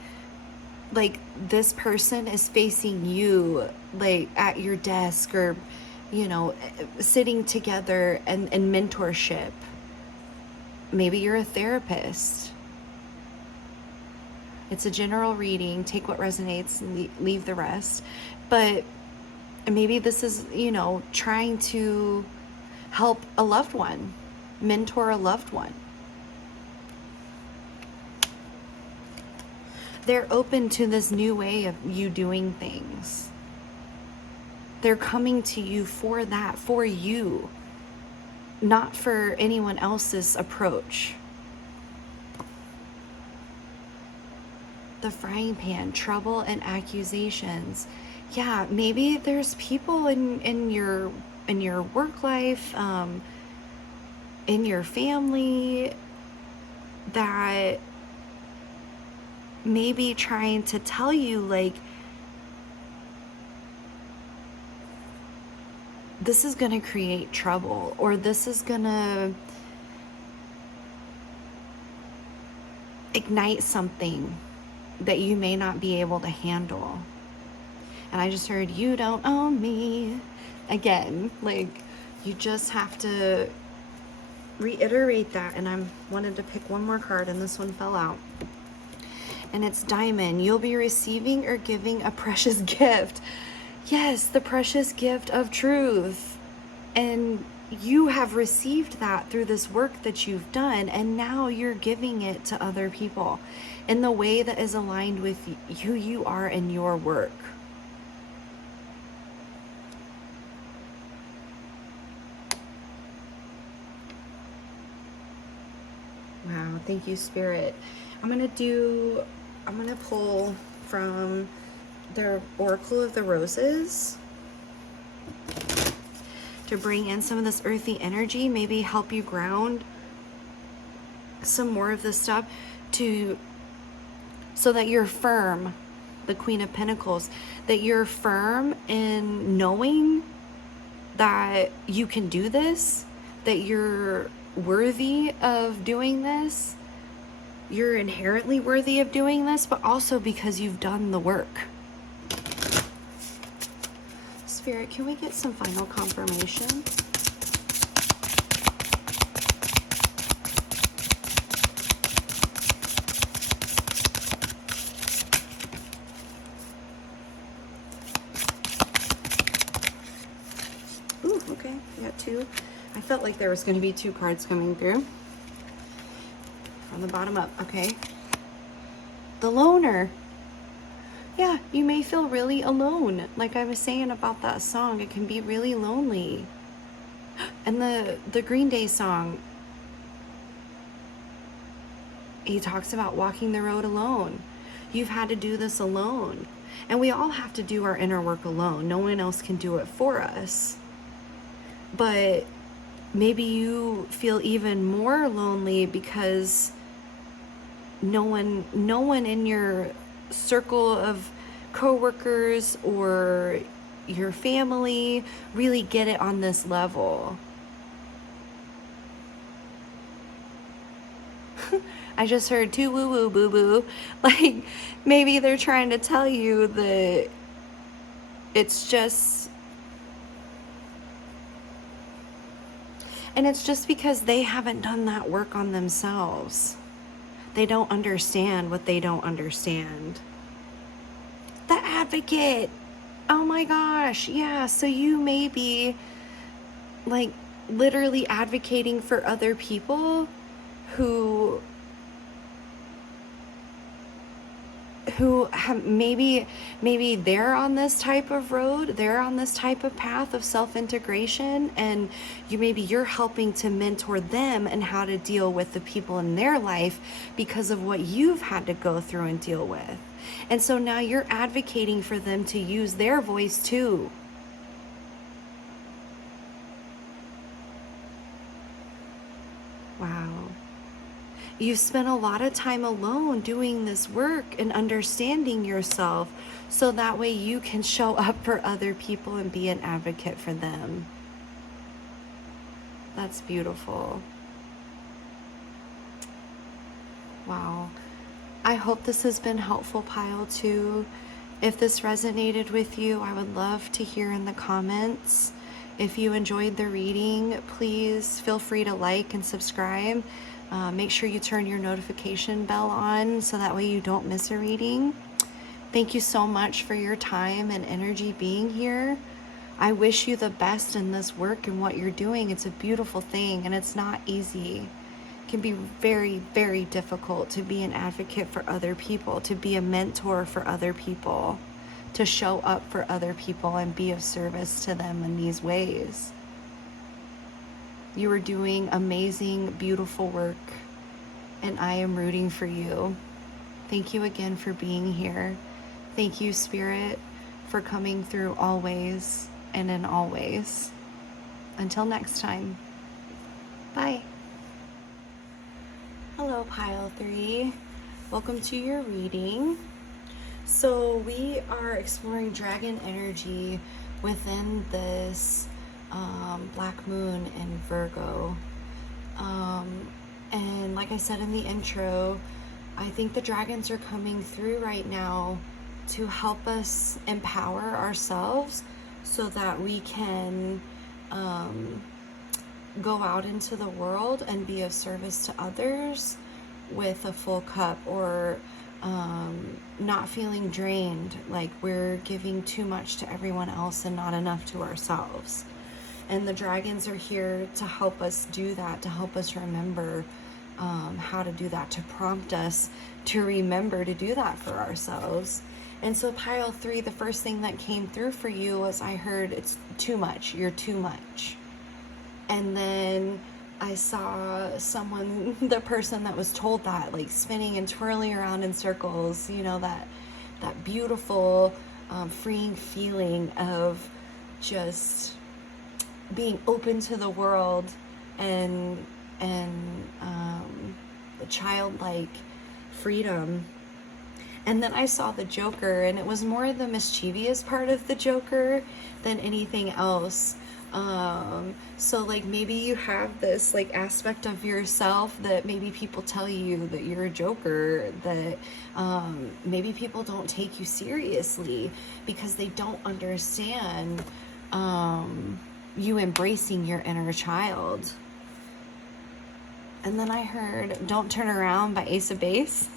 this person is facing you, like at your desk, or sitting together and mentorship. Maybe you're a therapist. It's a general reading. Take what resonates and leave the rest. But maybe this is, trying to help a loved one, mentor a loved one. They're open to this new way of you doing things. They're coming to you for that, for you, not for anyone else's approach. The frying pan, trouble and accusations. Yeah, maybe there's people in your work life, in your family, that may be trying to tell you, like, this is going to create trouble, or this is going to ignite something that you may not be able to handle. And I just heard, you don't own me. Again, like, you just have to reiterate that. And I wanted to pick one more card, and this one fell out. And it's Diamond. You'll be receiving or giving a precious gift. Yes, the precious gift of truth. And you have received that through this work that you've done, and now you're giving it to other people in the way that is aligned with who you are in your work. Wow, thank you, Spirit. I'm going to pull from the Oracle of the Roses to bring in some of this earthy energy, maybe help you ground some more of this stuff so that you're firm the Queen of Pentacles, that you're firm in knowing that you can do this, that you're worthy of doing this, you're inherently worthy of doing this, but also because you've done the work. Spirit, can we get some final confirmation? Ooh, okay, we got two. I felt like there was going to be two cards coming through. From the bottom up, okay. The loner. Yeah, you may feel really alone. Like I was saying about that song, it can be really lonely. And the Green Day song, he talks about walking the road alone. You've had to do this alone. And we all have to do our inner work alone. No one else can do it for us. But maybe you feel even more lonely because no one in your circle of coworkers or your family really get it on this level. I just heard too woo woo boo boo. Like maybe they're trying to tell you that it's just, and it's just because they haven't done that work on themselves. They don't understand what they don't understand. The Advocate. Oh my gosh. Yeah. So you may be like literally advocating for other people who have maybe they're on this type of road, they're on this type of path of self-integration, and you're helping to mentor them and how to deal with the people in their life because of what you've had to go through and deal with. And so now you're advocating for them to use their voice too. Wow. You've spent a lot of time alone doing this work and understanding yourself so that way you can show up for other people and be an advocate for them. That's beautiful. Wow. I hope this has been helpful, Pile 2. If this resonated with you, I would love to hear in the comments. If you enjoyed the reading, please feel free to like and subscribe. Make sure you turn your notification bell on so that way you don't miss a reading. Thank you so much for your time and energy being here. I wish you the best in this work and what you're doing. It's a beautiful thing and it's not easy. It can be very, very difficult to be an advocate for other people, to be a mentor for other people, to show up for other people and be of service to them in these ways. You are doing amazing, beautiful work, and I am rooting for you. Thank you again for being here. Thank you, Spirit, for coming through always and in all ways. Until next time, bye. Hello, Pile 3. Welcome to your reading. So we are exploring dragon energy within this black moon in Virgo. And like I said in the intro, I think the dragons are coming through right now to help us empower ourselves so that we can go out into the world and be of service to others with a full cup, or not feeling drained, like we're giving too much to everyone else and not enough to ourselves. And the dragons are here to help us do that, to help us remember how to do that, to prompt us to remember to do that for ourselves. And so Pile 3, the first thing that came through for you was, I heard, it's too much, you're too much. And then I saw someone, the person that was told that, like spinning and twirling around in circles, you know, that beautiful freeing feeling of just being open to the world and the childlike freedom. And then I saw the Joker, and it was more the mischievous part of the Joker than anything else. So like maybe you have this like aspect of yourself that maybe people tell you that you're a joker, that maybe people don't take you seriously because they don't understand you embracing your inner child. And then I heard Don't Turn Around by Ace of Base.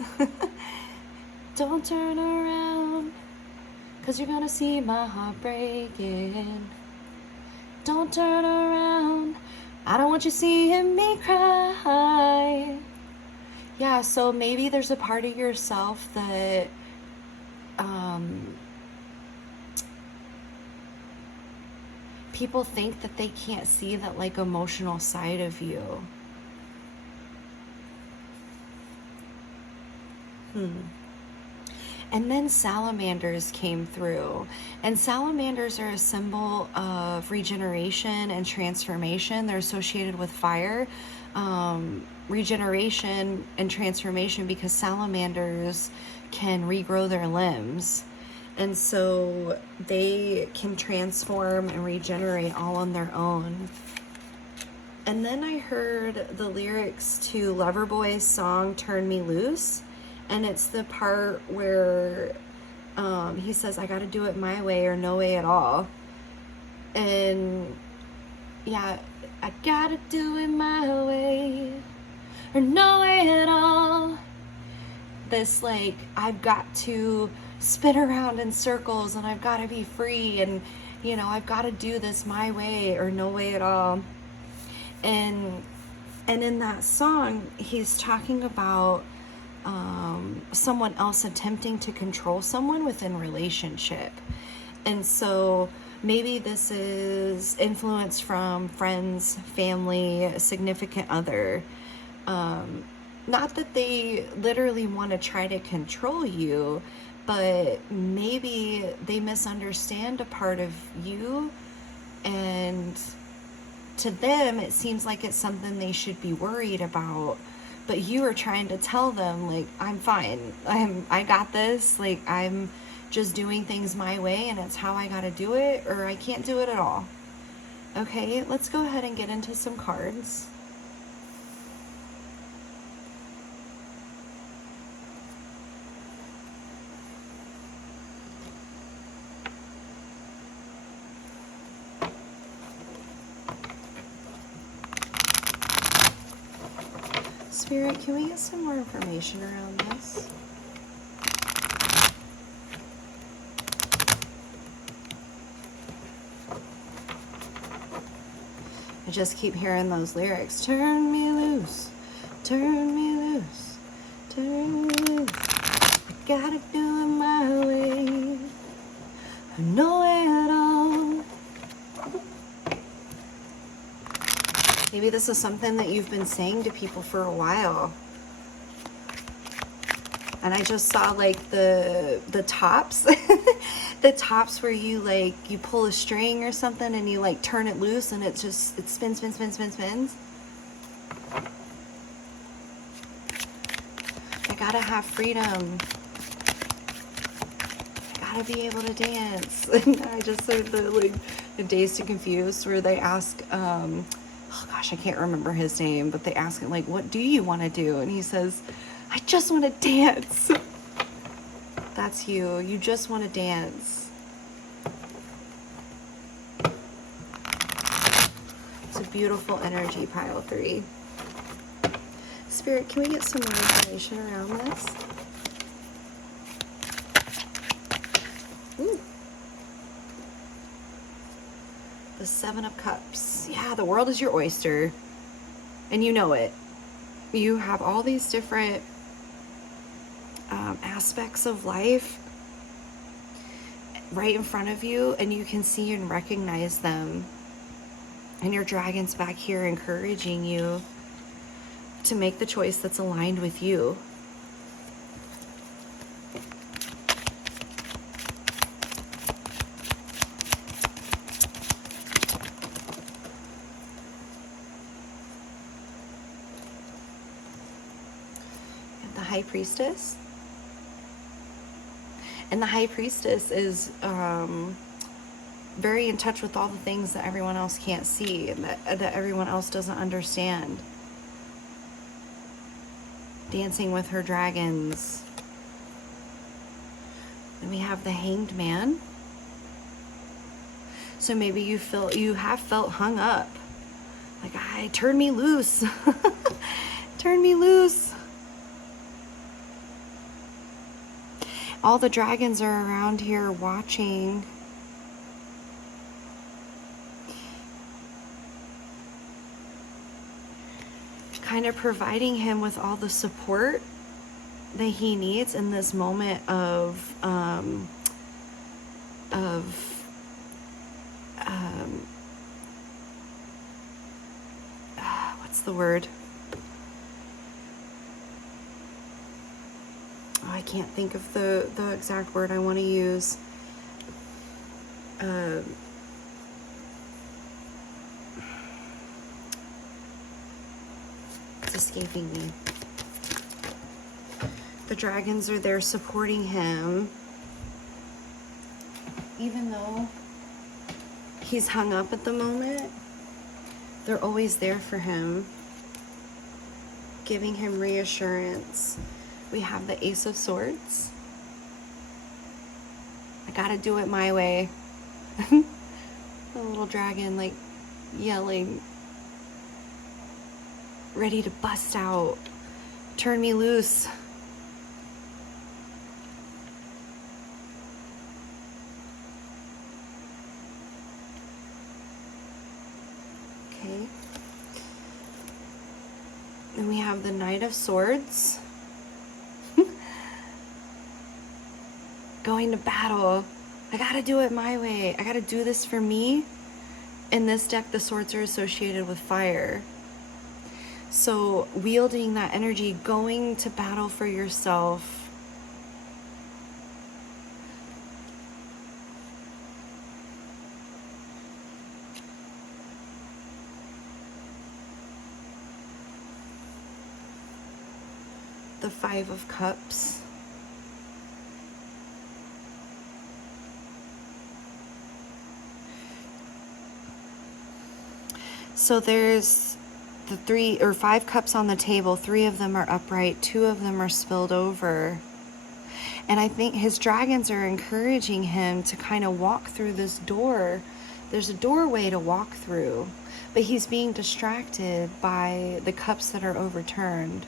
Don't turn around, 'cause you're gonna see my heart breaking. Don't turn around, I don't want you seeing me cry. Yeah, so maybe there's a part of yourself that people think that they can't see that like emotional side of you. And then salamanders came through. And salamanders are a symbol of regeneration and transformation. They're associated with fire. Regeneration and transformation because salamanders can regrow their limbs. And so they can transform and regenerate all on their own. And then I heard the lyrics to Loverboy's song, Turn Me Loose. And it's the part where he says, I gotta do it my way or no way at all. And yeah, I gotta do it my way or no way at all. This like, I've got to spin around in circles and I've got to be free, and you know, I've got to do this my way or no way at all. And in that song, he's talking about someone else attempting to control someone within relationship. And so maybe this is influence from friends, family, a significant other. Not that they literally want to try to control you, but maybe they misunderstand a part of you, and to them it seems like it's something they should be worried about. But you are trying to tell them, like, I'm fine. I got this. Like, I'm just doing things my way, and it's how I gotta do it, or I can't do it at all. Okay, let's go ahead and get into some cards. Spirit, can we get some more information around this? I just keep hearing those lyrics. Turn me loose, turn me loose, turn me loose. I gotta do it my way, no way at all. Maybe this is something that you've been saying to people for a while. And I just saw like the tops, the tops where you like, you pull a string or something and you like turn it loose and it spins, spins, spins, spins, spins. I gotta have freedom. I gotta be able to dance. And I just heard the Dazed and Confused where they ask, oh gosh, I can't remember his name, but they ask him like, what do you want to do? And he says, I just want to dance. That's you. You just want to dance. It's a beautiful energy, pile 3. Spirit, can we get some more information around this? Ooh. The 7 of Cups. Yeah, the world is your oyster. And you know it. You have all these different aspects of life right in front of you, and you can see and recognize them. And your dragon's back here encouraging you to make the choice that's aligned with you. The High Priestess. And the High Priestess is very in touch with all the things that everyone else can't see and that everyone else doesn't understand. Dancing with her dragons. And we have the Hanged Man. So maybe you have felt hung up. Like, turn me loose. Turn me loose. All the dragons are around here watching. Kind of providing him with all the support that he needs in this moment of what's the word? Oh, I can't think of the exact word I want to use. It's escaping me. The dragons are there supporting him, even though he's hung up at the moment. They're always there for him, giving him reassurance. We have the Ace of Swords. I gotta do it my way. The little dragon, like, yelling, ready to bust out. Turn me loose. Okay. Then we have the Knight of Swords. Going to battle. I gotta do it my way. I gotta do this for me. In this deck, the swords are associated with fire. So wielding that energy, going to battle for yourself. The Five of Cups. So there's the 3 or 5 cups on the table. 3 of them are upright, 2 of them are spilled over. And I think his dragons are encouraging him to kind of walk through this door. There's a doorway to walk through, but he's being distracted by the cups that are overturned.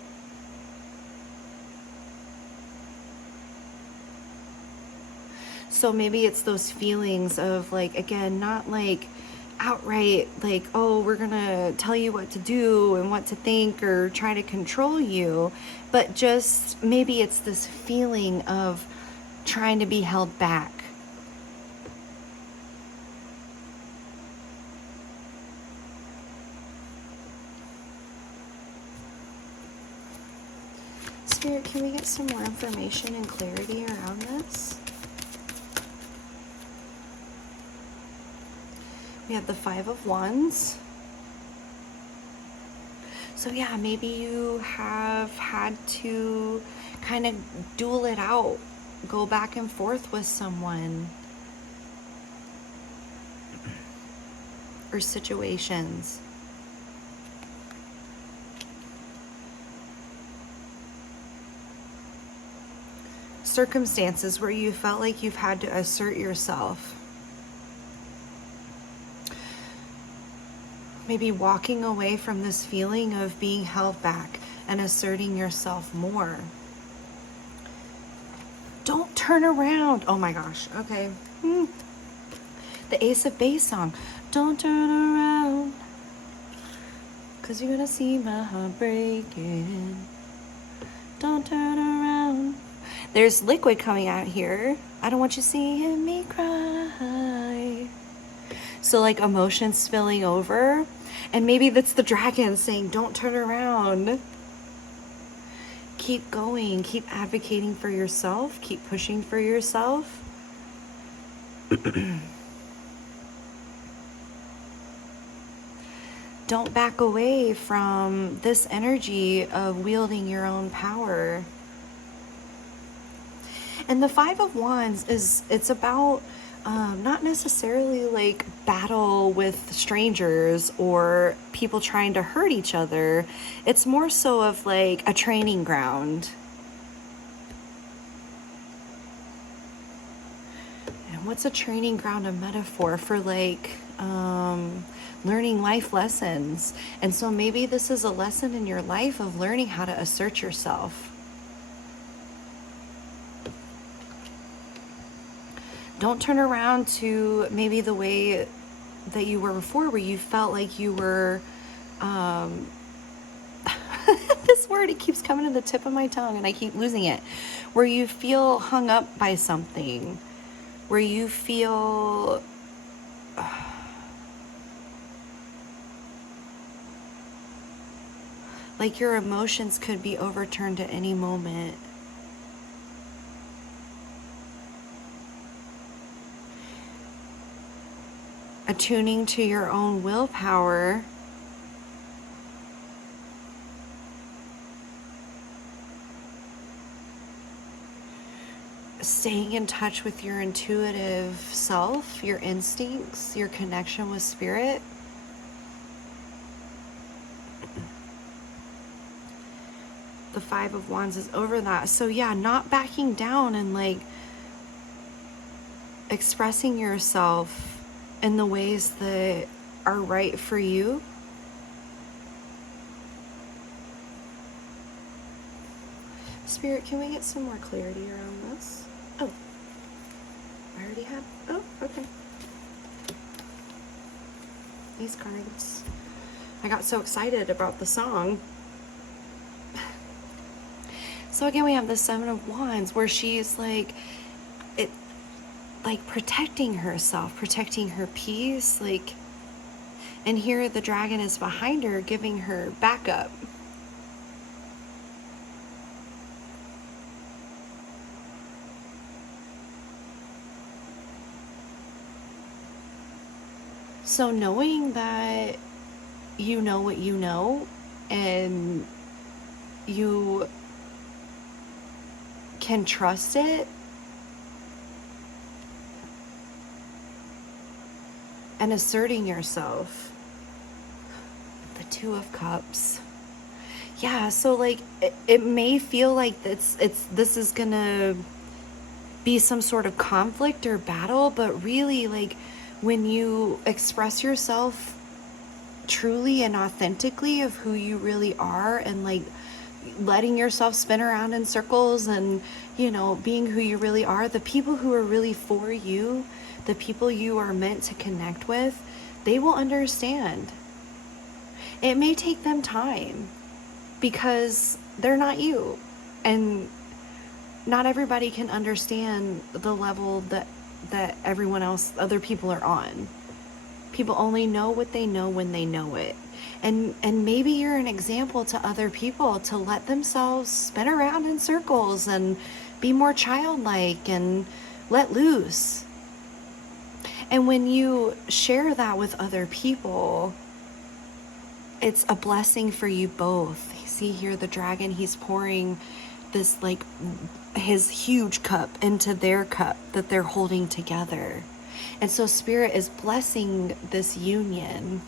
So maybe it's those feelings of, like, again, not like outright like, oh, we're gonna tell you what to do and what to think or try to control you, but just maybe it's this feeling of trying to be held back. Spirit, can we get some more information and clarity around this? We have the Five of Wands. So yeah, maybe you have had to kind of duel it out, go back and forth with someone or situations. Circumstances where you felt like you've had to assert yourself. Maybe walking away from this feeling of being held back and asserting yourself more. Don't turn around. Oh my gosh. Okay. The Ace of Base song. Don't turn around, 'cause you're gonna see my heart breaking. Don't turn around. There's liquid coming out here. I don't want you seeing me cry. So like emotions spilling over. And maybe that's the dragon saying, don't turn around. Keep going. Keep advocating for yourself. Keep pushing for yourself. Don't back away from this energy of wielding your own power. And the Five of Wands it's about not necessarily like battle with strangers or people trying to hurt each other. It's more so of like a training ground. And what's a training ground a metaphor for? Like learning life lessons. And so maybe this is a lesson in your life of learning how to assert yourself. Don't turn around to maybe the way that you were before, where you felt like you were, this word, it keeps coming to the tip of my tongue and I keep losing it, where you feel hung up by something, where you feel, like your emotions could be overturned at any moment. Attuning to your own willpower, staying in touch with your intuitive self, your instincts, your connection with spirit. The Five of Wands is over that. So yeah, not backing down and like expressing yourself in the ways that are right for you. Spirit, can we get some more clarity around this? Oh, I already have. Oh, okay. These cards. I got so excited about the song. So again, we have the Seven of Wands, where she's like, like protecting herself, protecting her peace, like, and here the dragon is behind her, giving her backup. So knowing that you know what you know, and you can trust it, and asserting yourself. The Two of Cups. Yeah, so like it may feel like this is gonna be some sort of conflict or battle, but really, like, when you express yourself truly and authentically of who you really are, and like letting yourself spin around in circles and, you know, being who you really are, the people who are really for you, the people you are meant to connect with, they will understand. It may take them time because they're not you, and not everybody can understand the level that everyone else, other people are on. People only know what they know when they know it. And maybe you're an example to other people to let themselves spin around in circles and be more childlike and let loose. And when you share that with other people, it's a blessing for you both. You see here the dragon, he's pouring this, like, his huge cup into their cup that they're holding together. And so Spirit is blessing this union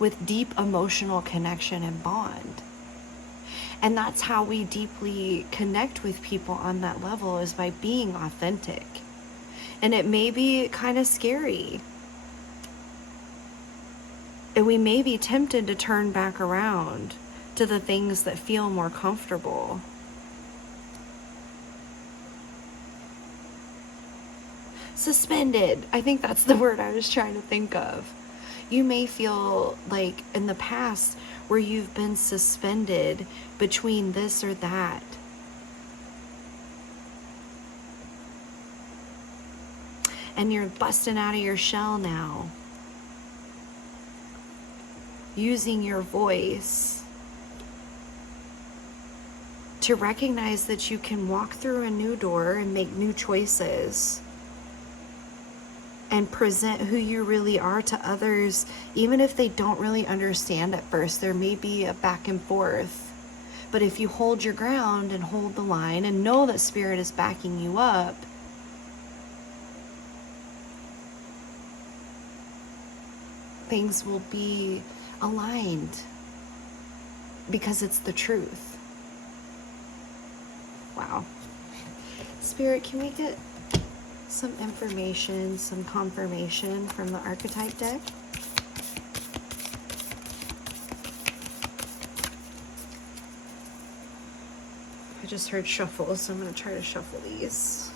with deep emotional connection and bond. And that's how we deeply connect with people on that level, is by being authentic. And it may be kind of scary. And we may be tempted to turn back around to the things that feel more comfortable. Suspended. I think that's the word I was trying to think of. You may feel like in the past where you've been suspended between this or that. And you're busting out of your shell now, using your voice to recognize that you can walk through a new door and make new choices and present who you really are to others, even if they don't really understand at first. There may be a back and forth, But if you hold your ground and hold the line and know that Spirit is backing you up, things will be aligned because it's the truth. Wow. Spirit, can we get some information, some confirmation from the archetype deck? I just heard shuffle, so I'm going to try to shuffle these.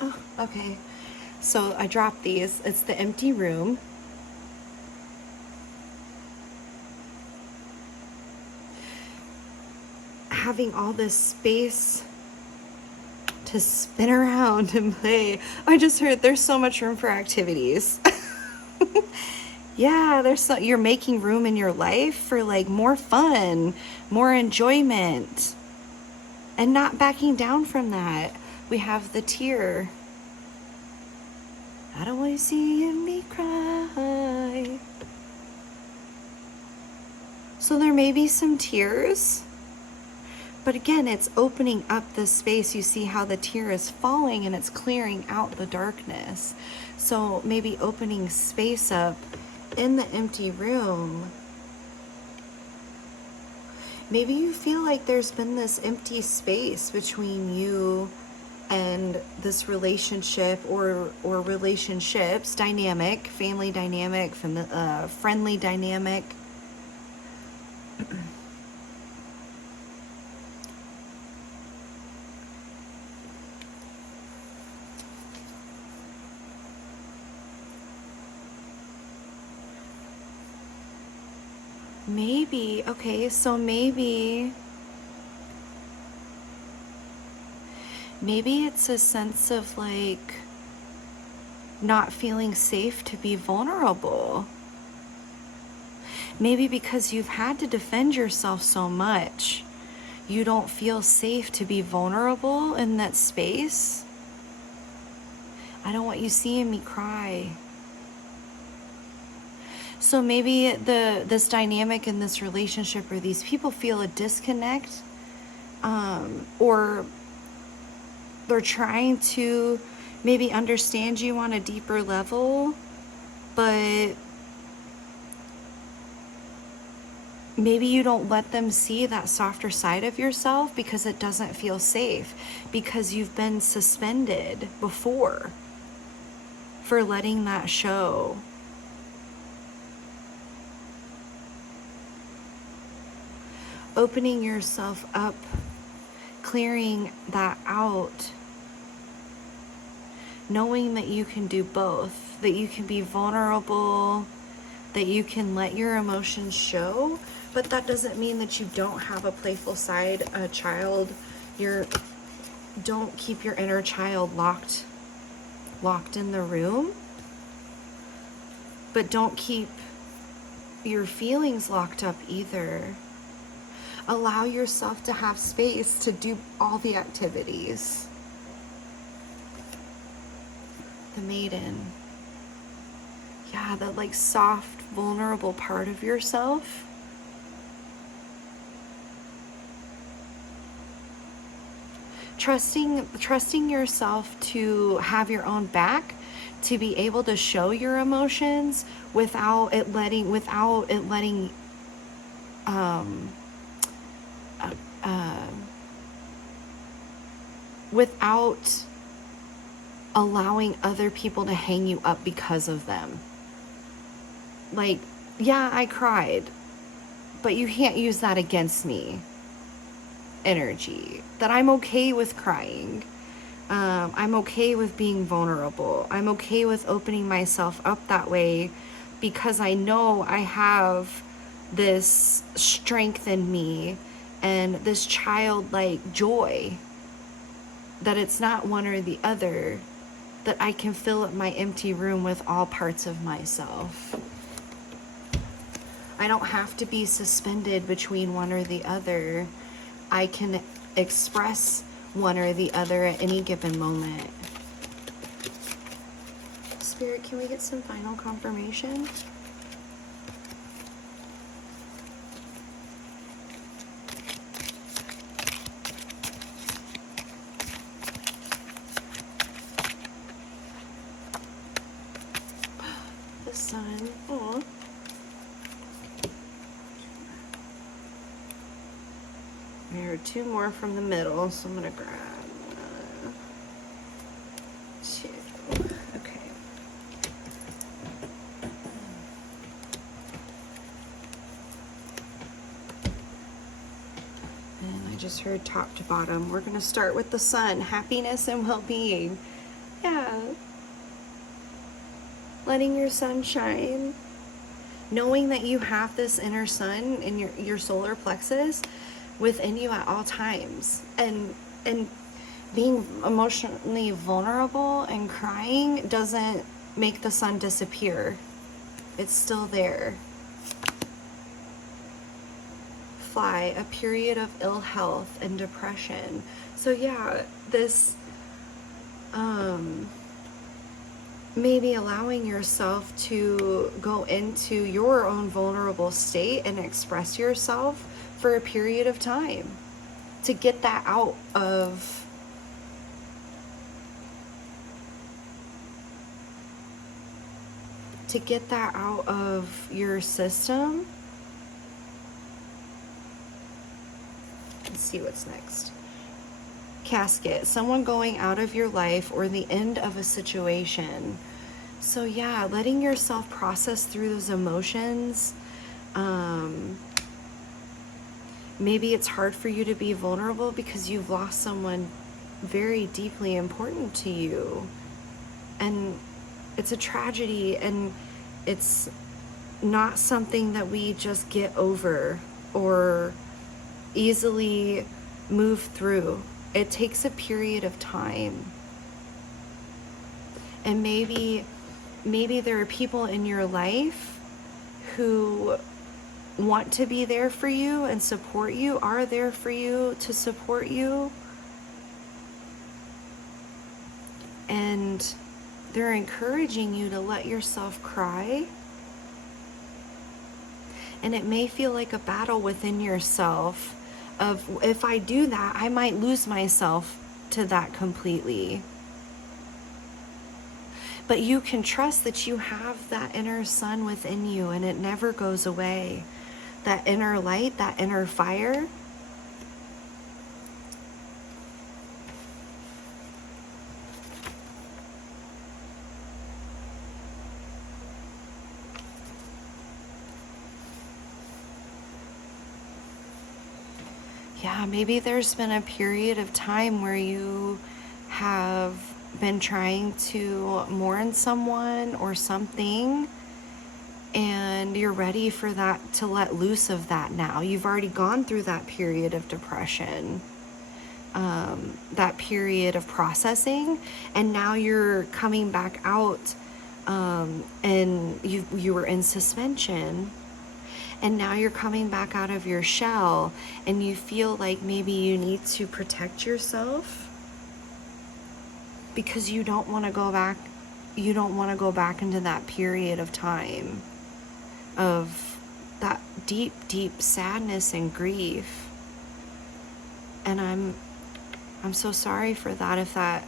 Oh, okay. So I dropped these. It's the empty room. Having all this space to spin around and play. I just heard there's so much room for activities. Yeah, you're making room in your life for like more fun, more enjoyment, and not backing down from that. We have the tear. I don't want to see me cry. So there may be some tears. But again, it's opening up the space. You see how the tear is falling and it's clearing out the darkness. So maybe opening space up in the empty room. Maybe you feel like there's been this empty space between you and this relationship or relationships, dynamic, family dynamic, friendly dynamic. Maybe, okay, so maybe it's a sense of like not feeling safe to be vulnerable. Maybe because you've had to defend yourself so much, you don't feel safe to be vulnerable in that space. I don't want you seeing me cry. So maybe this dynamic in this relationship or these people feel a disconnect, or they're trying to maybe understand you on a deeper level, but maybe you don't let them see that softer side of yourself because it doesn't feel safe, because you've been suspended before for letting that show. Opening yourself up, clearing that out, knowing that you can do both, that you can be vulnerable, that you can let your emotions show, but that doesn't mean that you don't have a playful side, a child. Don't keep your inner child locked in the room, but don't keep your feelings locked up either. Allow yourself to have space to do all the activities. The maiden. Yeah, that like soft, vulnerable part of yourself. Trusting yourself to have your own back, to be able to show your emotions without it letting without allowing other people to hang you up because of them. Like, yeah, I cried, but you can't use that against me energy. That I'm okay with crying. I'm okay with being vulnerable. I'm okay with opening myself up that way because I know I have this strength in me and this childlike joy, that it's not one or the other, that I can fill up my empty room with all parts of myself. I don't have to be suspended between one or the other. I can express one or the other at any given moment. Spirit, can we get some final confirmation? The sun. Aw. There are 2 more from the middle, so I'm gonna grab 2. Okay. And I just heard top to bottom. We're gonna start with the sun, happiness and well-being. Yeah. Letting your sun shine. Knowing that you have this inner sun in your solar plexus within you at all times, and being emotionally vulnerable and crying doesn't make the sun disappear. It's still there. Fly, a period of ill health and depression. So yeah, this maybe allowing yourself to go into your own vulnerable state and express yourself for a period of time to get that out of your system. Let's see what's next. Casket, someone going out of your life or the end of a situation. So yeah, letting yourself process through those emotions. Maybe it's hard for you to be vulnerable because you've lost someone very deeply important to you. And it's a tragedy, and it's not something that we just get over or easily move through. It takes a period of time. And maybe there are people in your life who want to be there for you and support you, are there for you to support you. And they're encouraging you to let yourself cry. And it may feel like a battle within yourself of, if I do that, I might lose myself to that completely. But you can trust that you have that inner sun within you, and it never goes away. That inner light, that inner fire. Yeah, maybe there's been a period of time where you have been trying to mourn someone or something, and you're ready for that, to let loose of that now. You've already gone through that period of depression, that period of processing, and now you're coming back out, and you were in suspension, and now you're coming back out of your shell, and you feel like maybe you need to protect yourself because you don't want to go back into that period of time of that deep, deep sadness and grief. And I'm so sorry for that. If that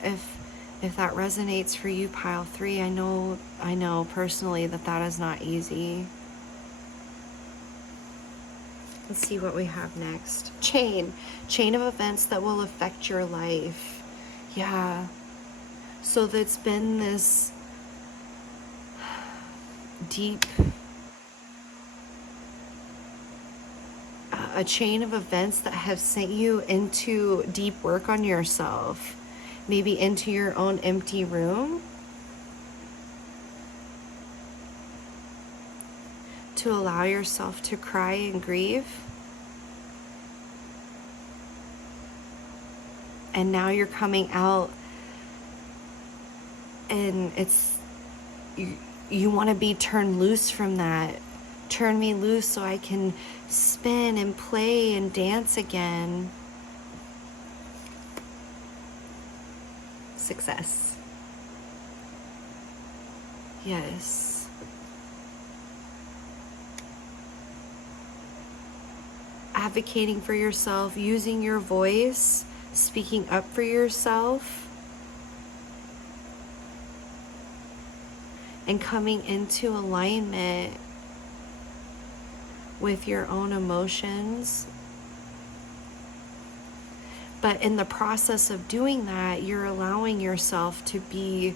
resonates for you, pile 3, I know personally that is not easy. Let's see what we have next. Chain of events that will affect your life. Yeah. So that's been this deep, a chain of events that have sent you into deep work on yourself, maybe into your own empty room, to allow yourself to cry and grieve. And now you're coming out, and you want to be turned loose from that Turn me loose so I can spin and play and dance again. Success. Yes. Advocating for yourself, using your voice, speaking up for yourself, and coming into alignment with your own emotions. But in the process of doing that, you're allowing yourself to be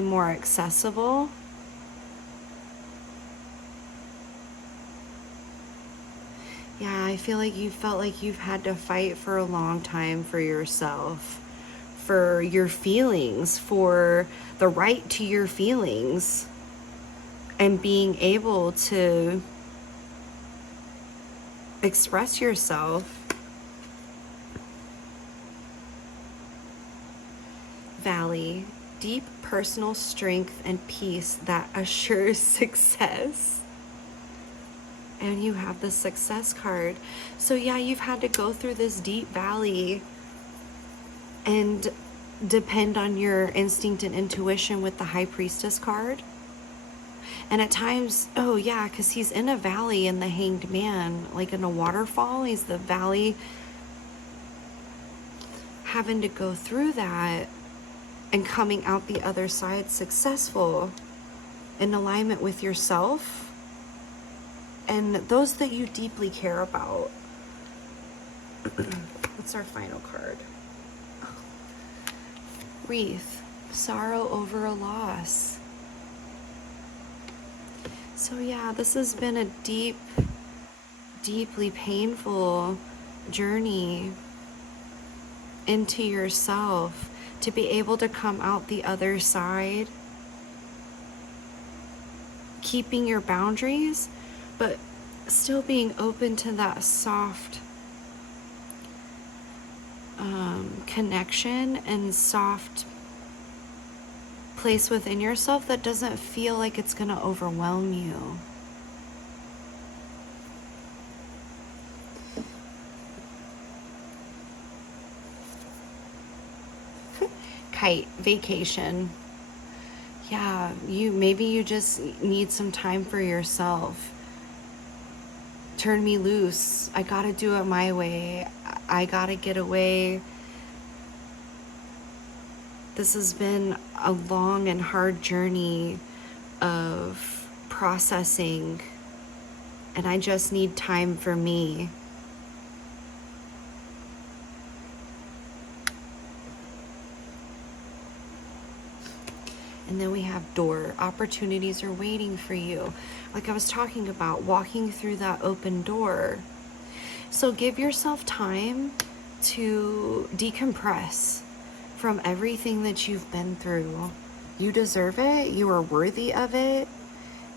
more accessible. Yeah, I feel like you felt like you've had to fight for a long time for yourself, for your feelings, for the right to your feelings, and being able to express yourself. Valley, deep personal strength and peace that assures success. And you have the success card. So yeah, you've had to go through this deep valley and depend on your instinct and intuition with the High Priestess card. And at times, oh yeah, because he's in a valley in the Hanged Man, like in a waterfall. He's the valley, having to go through that and coming out the other side successful, in alignment with yourself and those that you deeply care about. What's our final card? Wreath, sorrow over a loss. So yeah, this has been a deeply painful journey into yourself, to be able to come out the other side, keeping your boundaries, but still being open to that soft connection and soft place within yourself that doesn't feel like it's going to overwhelm you. Kite, vacation. Yeah, maybe you just need some time for yourself. Turn me loose. I gotta do it my way. I gotta get away. This has been a long and hard journey of processing, and I just need time for me. And then we have door. Opportunities are waiting for you. Like I was talking about, walking through that open door. So give yourself time to decompress from everything that you've been through. You deserve it. You are worthy of it.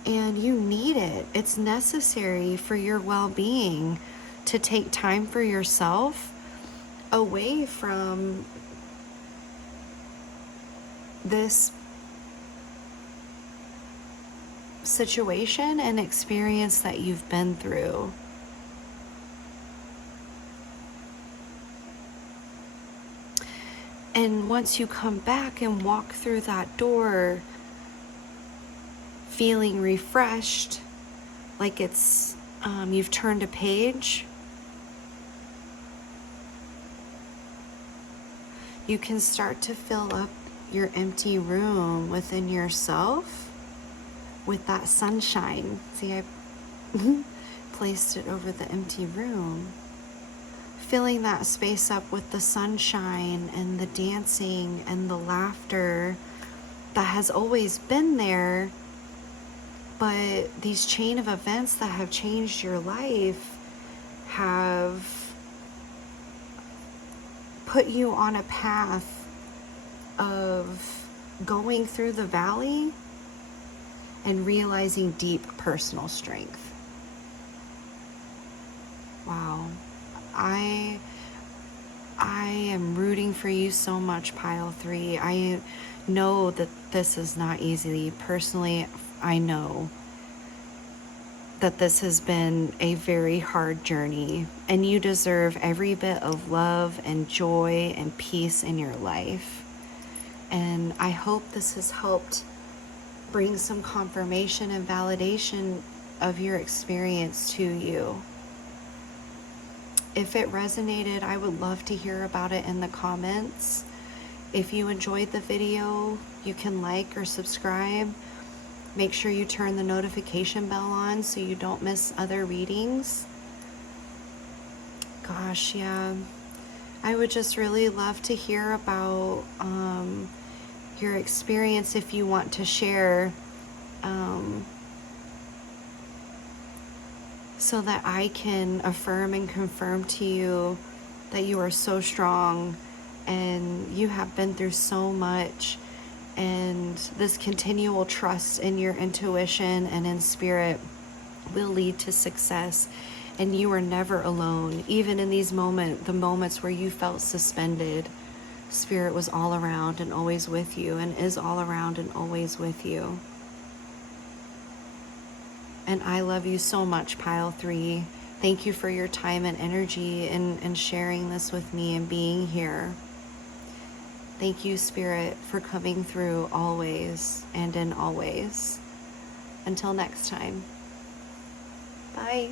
And you need it. It's necessary for your well-being to take time for yourself away from this situation and experience that you've been through. And once you come back and walk through that door feeling refreshed, like it's you've turned a page, you can start to fill up your empty room within yourself with that sunshine. See, I placed it over the empty room. Filling that space up with the sunshine and the dancing and the laughter that has always been there, but these chain of events that have changed your life have put you on a path of going through the valley and realizing deep personal strength. Wow. I am rooting for you so much, Pile 3. I know that this is not easy. Personally, I know that this has been a very hard journey, and you deserve every bit of love and joy and peace in your life. And I hope this has helped bring some confirmation and validation of your experience to you. If it resonated, I would love to hear about it in the comments. If you enjoyed the video, you can like or subscribe. Make sure you turn the notification bell on so you don't miss other readings. Gosh, yeah. I would just really love to hear about your experience if you want to share, so that I can affirm and confirm to you that you are so strong and you have been through so much, and this continual trust in your intuition and in spirit will lead to success, and you are never alone. Even in these the moments where you felt suspended, Spirit was all around and always with you, and is all around and always with you. And I love you so much, Pile 3. Thank you for your time and energy and sharing this with me and being here. Thank you, Spirit, for coming through always and in always. Until next time. Bye.